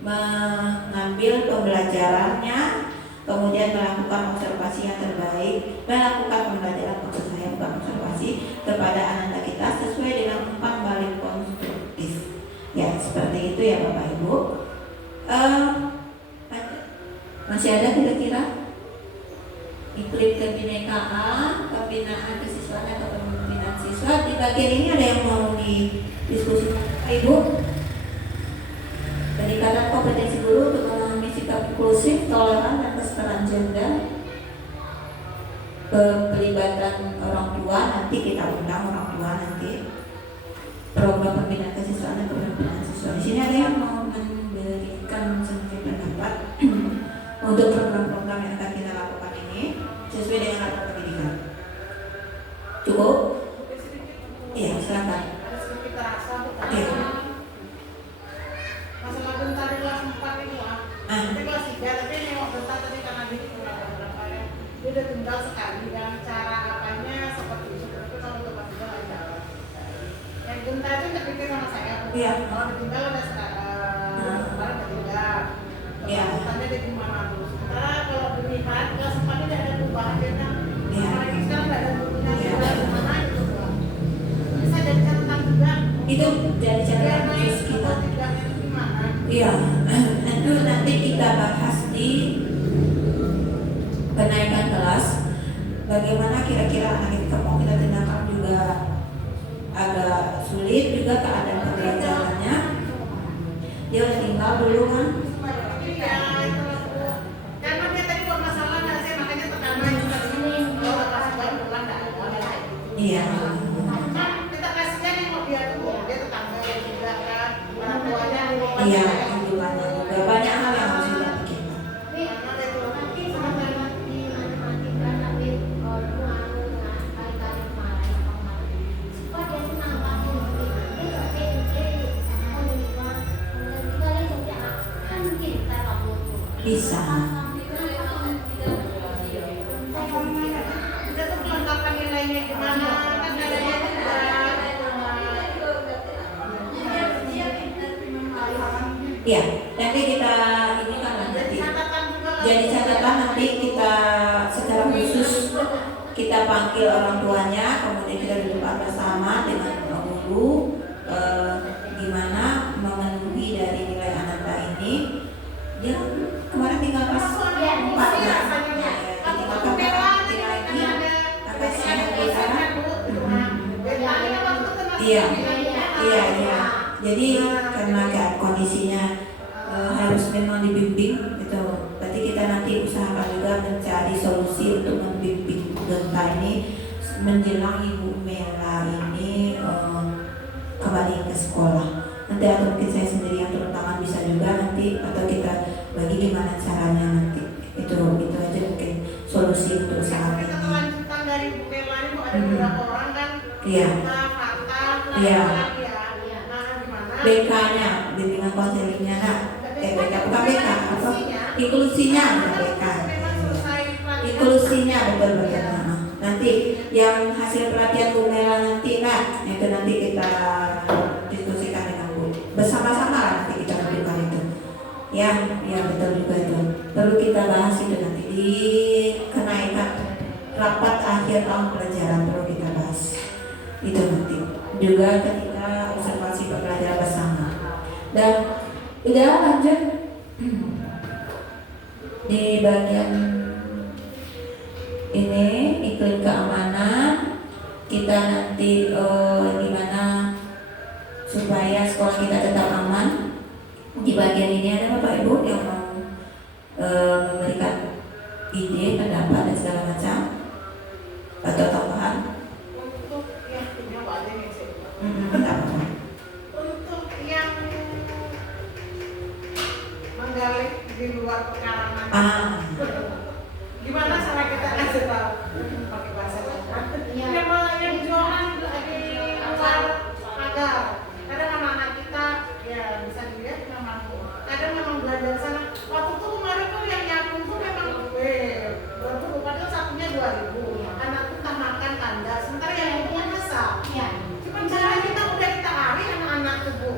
mengambil pembelajarannya, kemudian melakukan observasi yang terbaik, melakukan pembelajaran maksud saya bukan observasi kepada anak-anak kita sesuai dengan umpan balik konstruktif. Ya seperti itu ya Bapak Ibu. Masih ada kira-kira iklim kebinekaan, pembinaan kesiswaan atau pembinaan siswa? Di bagian ini ada yang mau didiskusikan Bapak Ibu? Peningkatan kompetensi guru untuk memahami sikap inklusif, toleran, dan kesetaraan gender. Pelibatan orang tua, nanti kita undang orang tua nanti. Program pembinaan kesiswaan dan program pembinaan siswa. Di sini ada yang mau memberikan sedikit pendapat untuk program-program yang akan kita lakukan ini sesuai dengan aturan pendidikan. Cukup? Iya, silakan. Ada sedikit terasa Iya. masalah bentar di kelas 4 ini lah. Nanti kelas 3 tapi ini mau bentar tadi karena dia kurang berapa ya. Dia udah tinggal sekali dan cara apanya seperti itu kalau untuk kelas 3 lain jalan. Yang bentar itu udah pikir sama saya. Iya. Kalau ditinggal udah sekarang kemarin udah tinggal. Iya. Kelanjutannya dia gimana dulu. Sementara kalau dilihat kelas 4 ini ada perubahan dia kan. Iya. Apalagi sekarang nggak ada bukunya Iya. gimana itu Pak. Bisa jadi catatan juga. Itu jadi catatan khusus kita. Iya, itu nanti kita bahas di kenaikan kelas. Bagaimana kira-kira anak kita mau kita tindakan juga agak sulit juga keadaan pembelajarannya. Dia udah tinggal dulu kan. Iya, itu aku. Karena dia tadi permasalahan saya makanya pertama itu tadi kalau pas baru pulang nggak ada. Iya. Kan kita kasihnya nih mau dia tuh dia tetangga juga kan orang tuanya. Iya, itu banyak hal yang harus kita pikirkan. Nanti sama di matematika tapi kali-kali kemarin supaya dia tuh nampakin dia sampai kan kita kamu Bisa. Kita tuh melengkapkan nilainya gimana kan adanya juga. Iya, nanti kita ini kan nanti. Catatan juga. Jadi catatan nanti kita secara khusus kita panggil orang tuanya, kemudian kita duduk bersama dengan guru gimana memenuhi dari nilai anak ini. Dia kemarin tinggal kelas 4 ya. Tinggal lagi atas kita. Iya. Jadi karena kondisinya harus memang dibimbing gitu. Berarti kita nanti usahakan juga mencari solusi untuk membimbing Genta ini menjelang Ibu Mela ini kembali ke sekolah. Nanti atau mungkin saya sendiri yang turun tangan bisa juga nanti, atau kita bagi gimana caranya Iya. Nah, gimana? BK-nya, bimbingan konselingnya nak. BK bukan BK, apa? Inklusinya bukan BK. Memang selesai pelatihan. Inklusinya betul-betul. Nah, nanti yang hasil pelatihan Bu Mela nanti nak, itu nanti kita diskusikan dengan Bu. Bersama-sama lah nanti kita lakukan itu. Ya betul juga itu. Perlu kita bahas itu nanti di kenaikan rapat akhir tahun pelajaran, perlu kita bahas itu nanti. Juga ketika observasi pembelajaran bersama. Dan udah lanjut di bagian ini iklim keamanan, kita nanti gimana supaya sekolah kita tetap aman. Di bagian ini ada Bapak Ibu yang mau memberikan ide, pendapat dan segala macam atau tambahan. Untuk yang punya Pak Ade yang saya buat. Tidak apa-apa. Untuk yang menggali di luar pekarangan. Gimana cara kita kasih tahu pakai bahasa Jawa? Yang jualan di luar pagar. Kadang anak-anak kita ya bisa dilihat memang kadang memang belajar sana. Waktu itu kemarin tuh yang nyambung tuh memang berapa padahal satunya 2.000. Anak tuh tak makan tanda. Sementara yang punya masak. Cuma cara kita udah kita lari anak-anak tuh Bu.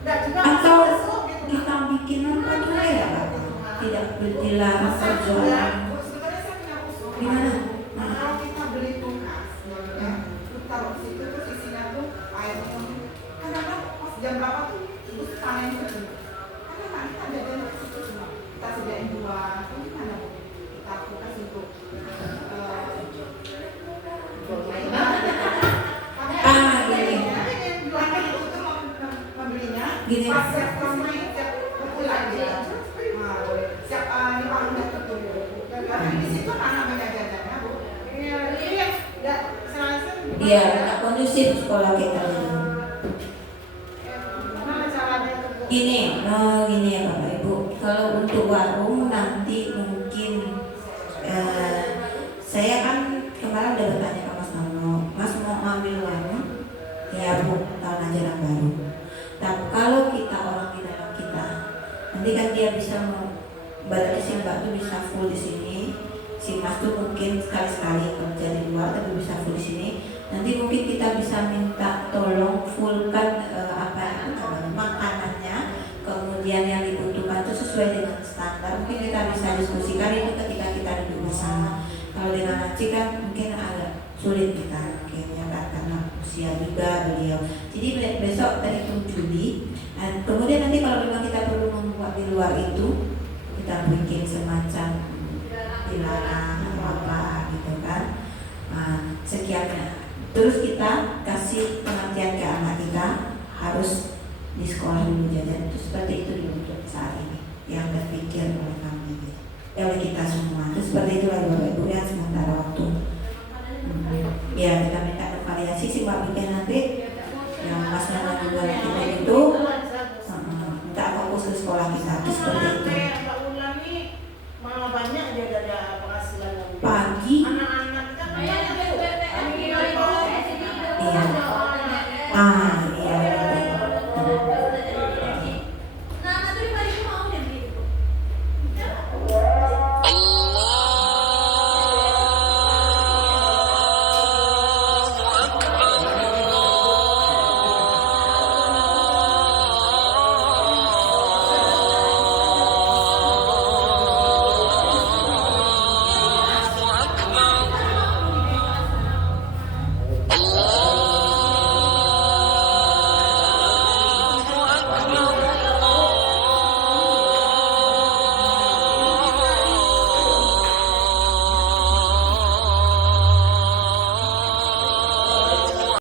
Nggak juga Atau masuk gitu. kita bikin apa juga ya Pak? Tidak dilarang perjualan. Sebenarnya saya punya usul. Gimana? Kalau kita beli kulkas, ya, terus taruh di situ terus isinya tuh air minum. Kadang-kadang pas jam berapa tuh terus panen gitu. Karena nanti kita jajan ke situ semua. Kita sediain 2, itu gimana Bu? Kita kulkas untuk Gini. membelinya. Gini. Pas siap main, siap pulang aja. Siap di warung tuh. Karena di situ namanya jajannya Bu. Iya, nggak serasa. Iya, tidak kondusif sekolah kita ini. Gimana caranya tuh Bu? Gini ya Bapak Ibu, kalau untuk warung nanti mungkin saya kan kemarin udah bertanya ke Mas Nono, Mas mau ambil warung? Ya Bu, tahun ajaran baru. Tapi kalau kita orang di dalam kita, nanti kan dia bisa berarti si Mbak tuh bisa full di sini, si Mas tuh mungkin sekali-sekali kerja di luar tapi bisa full di sini. Nanti mungkin kita bisa minta tolong fullkan makanannya, kemudian yang dibutuhkan itu sesuai dengan standar. Mungkin kita bisa diskusikan itu ketika kita duduk bersama. Kalau dengan Aci kan mungkin agak sulit kita mungkin ya kan, karena usia juga beliau. Jadi besok terhitung Juli. Dan kemudian nanti kalau memang kita perlu membuat di luar itu, kita bikin semacam dilarang atau apa gitu kan. Sekian. Terus kita kasih pengertian ke anak kita harus di sekolah dulu jajan itu seperti itu dulu untuk saat ini yang berpikir oleh kami gitu. Oleh kita semua itu seperti itu lagi Bapak Ibu ya sementara waktu. Ya kita minta variasi sih Mbak bikin nanti yang Mas Nana juga nanti itu minta fokus ke sekolah kita seperti itu. Kayak Mbak Ulan nih malah banyak dia ada penghasilan lebih. Pagi Anak-anak kita banyak Bu. iya.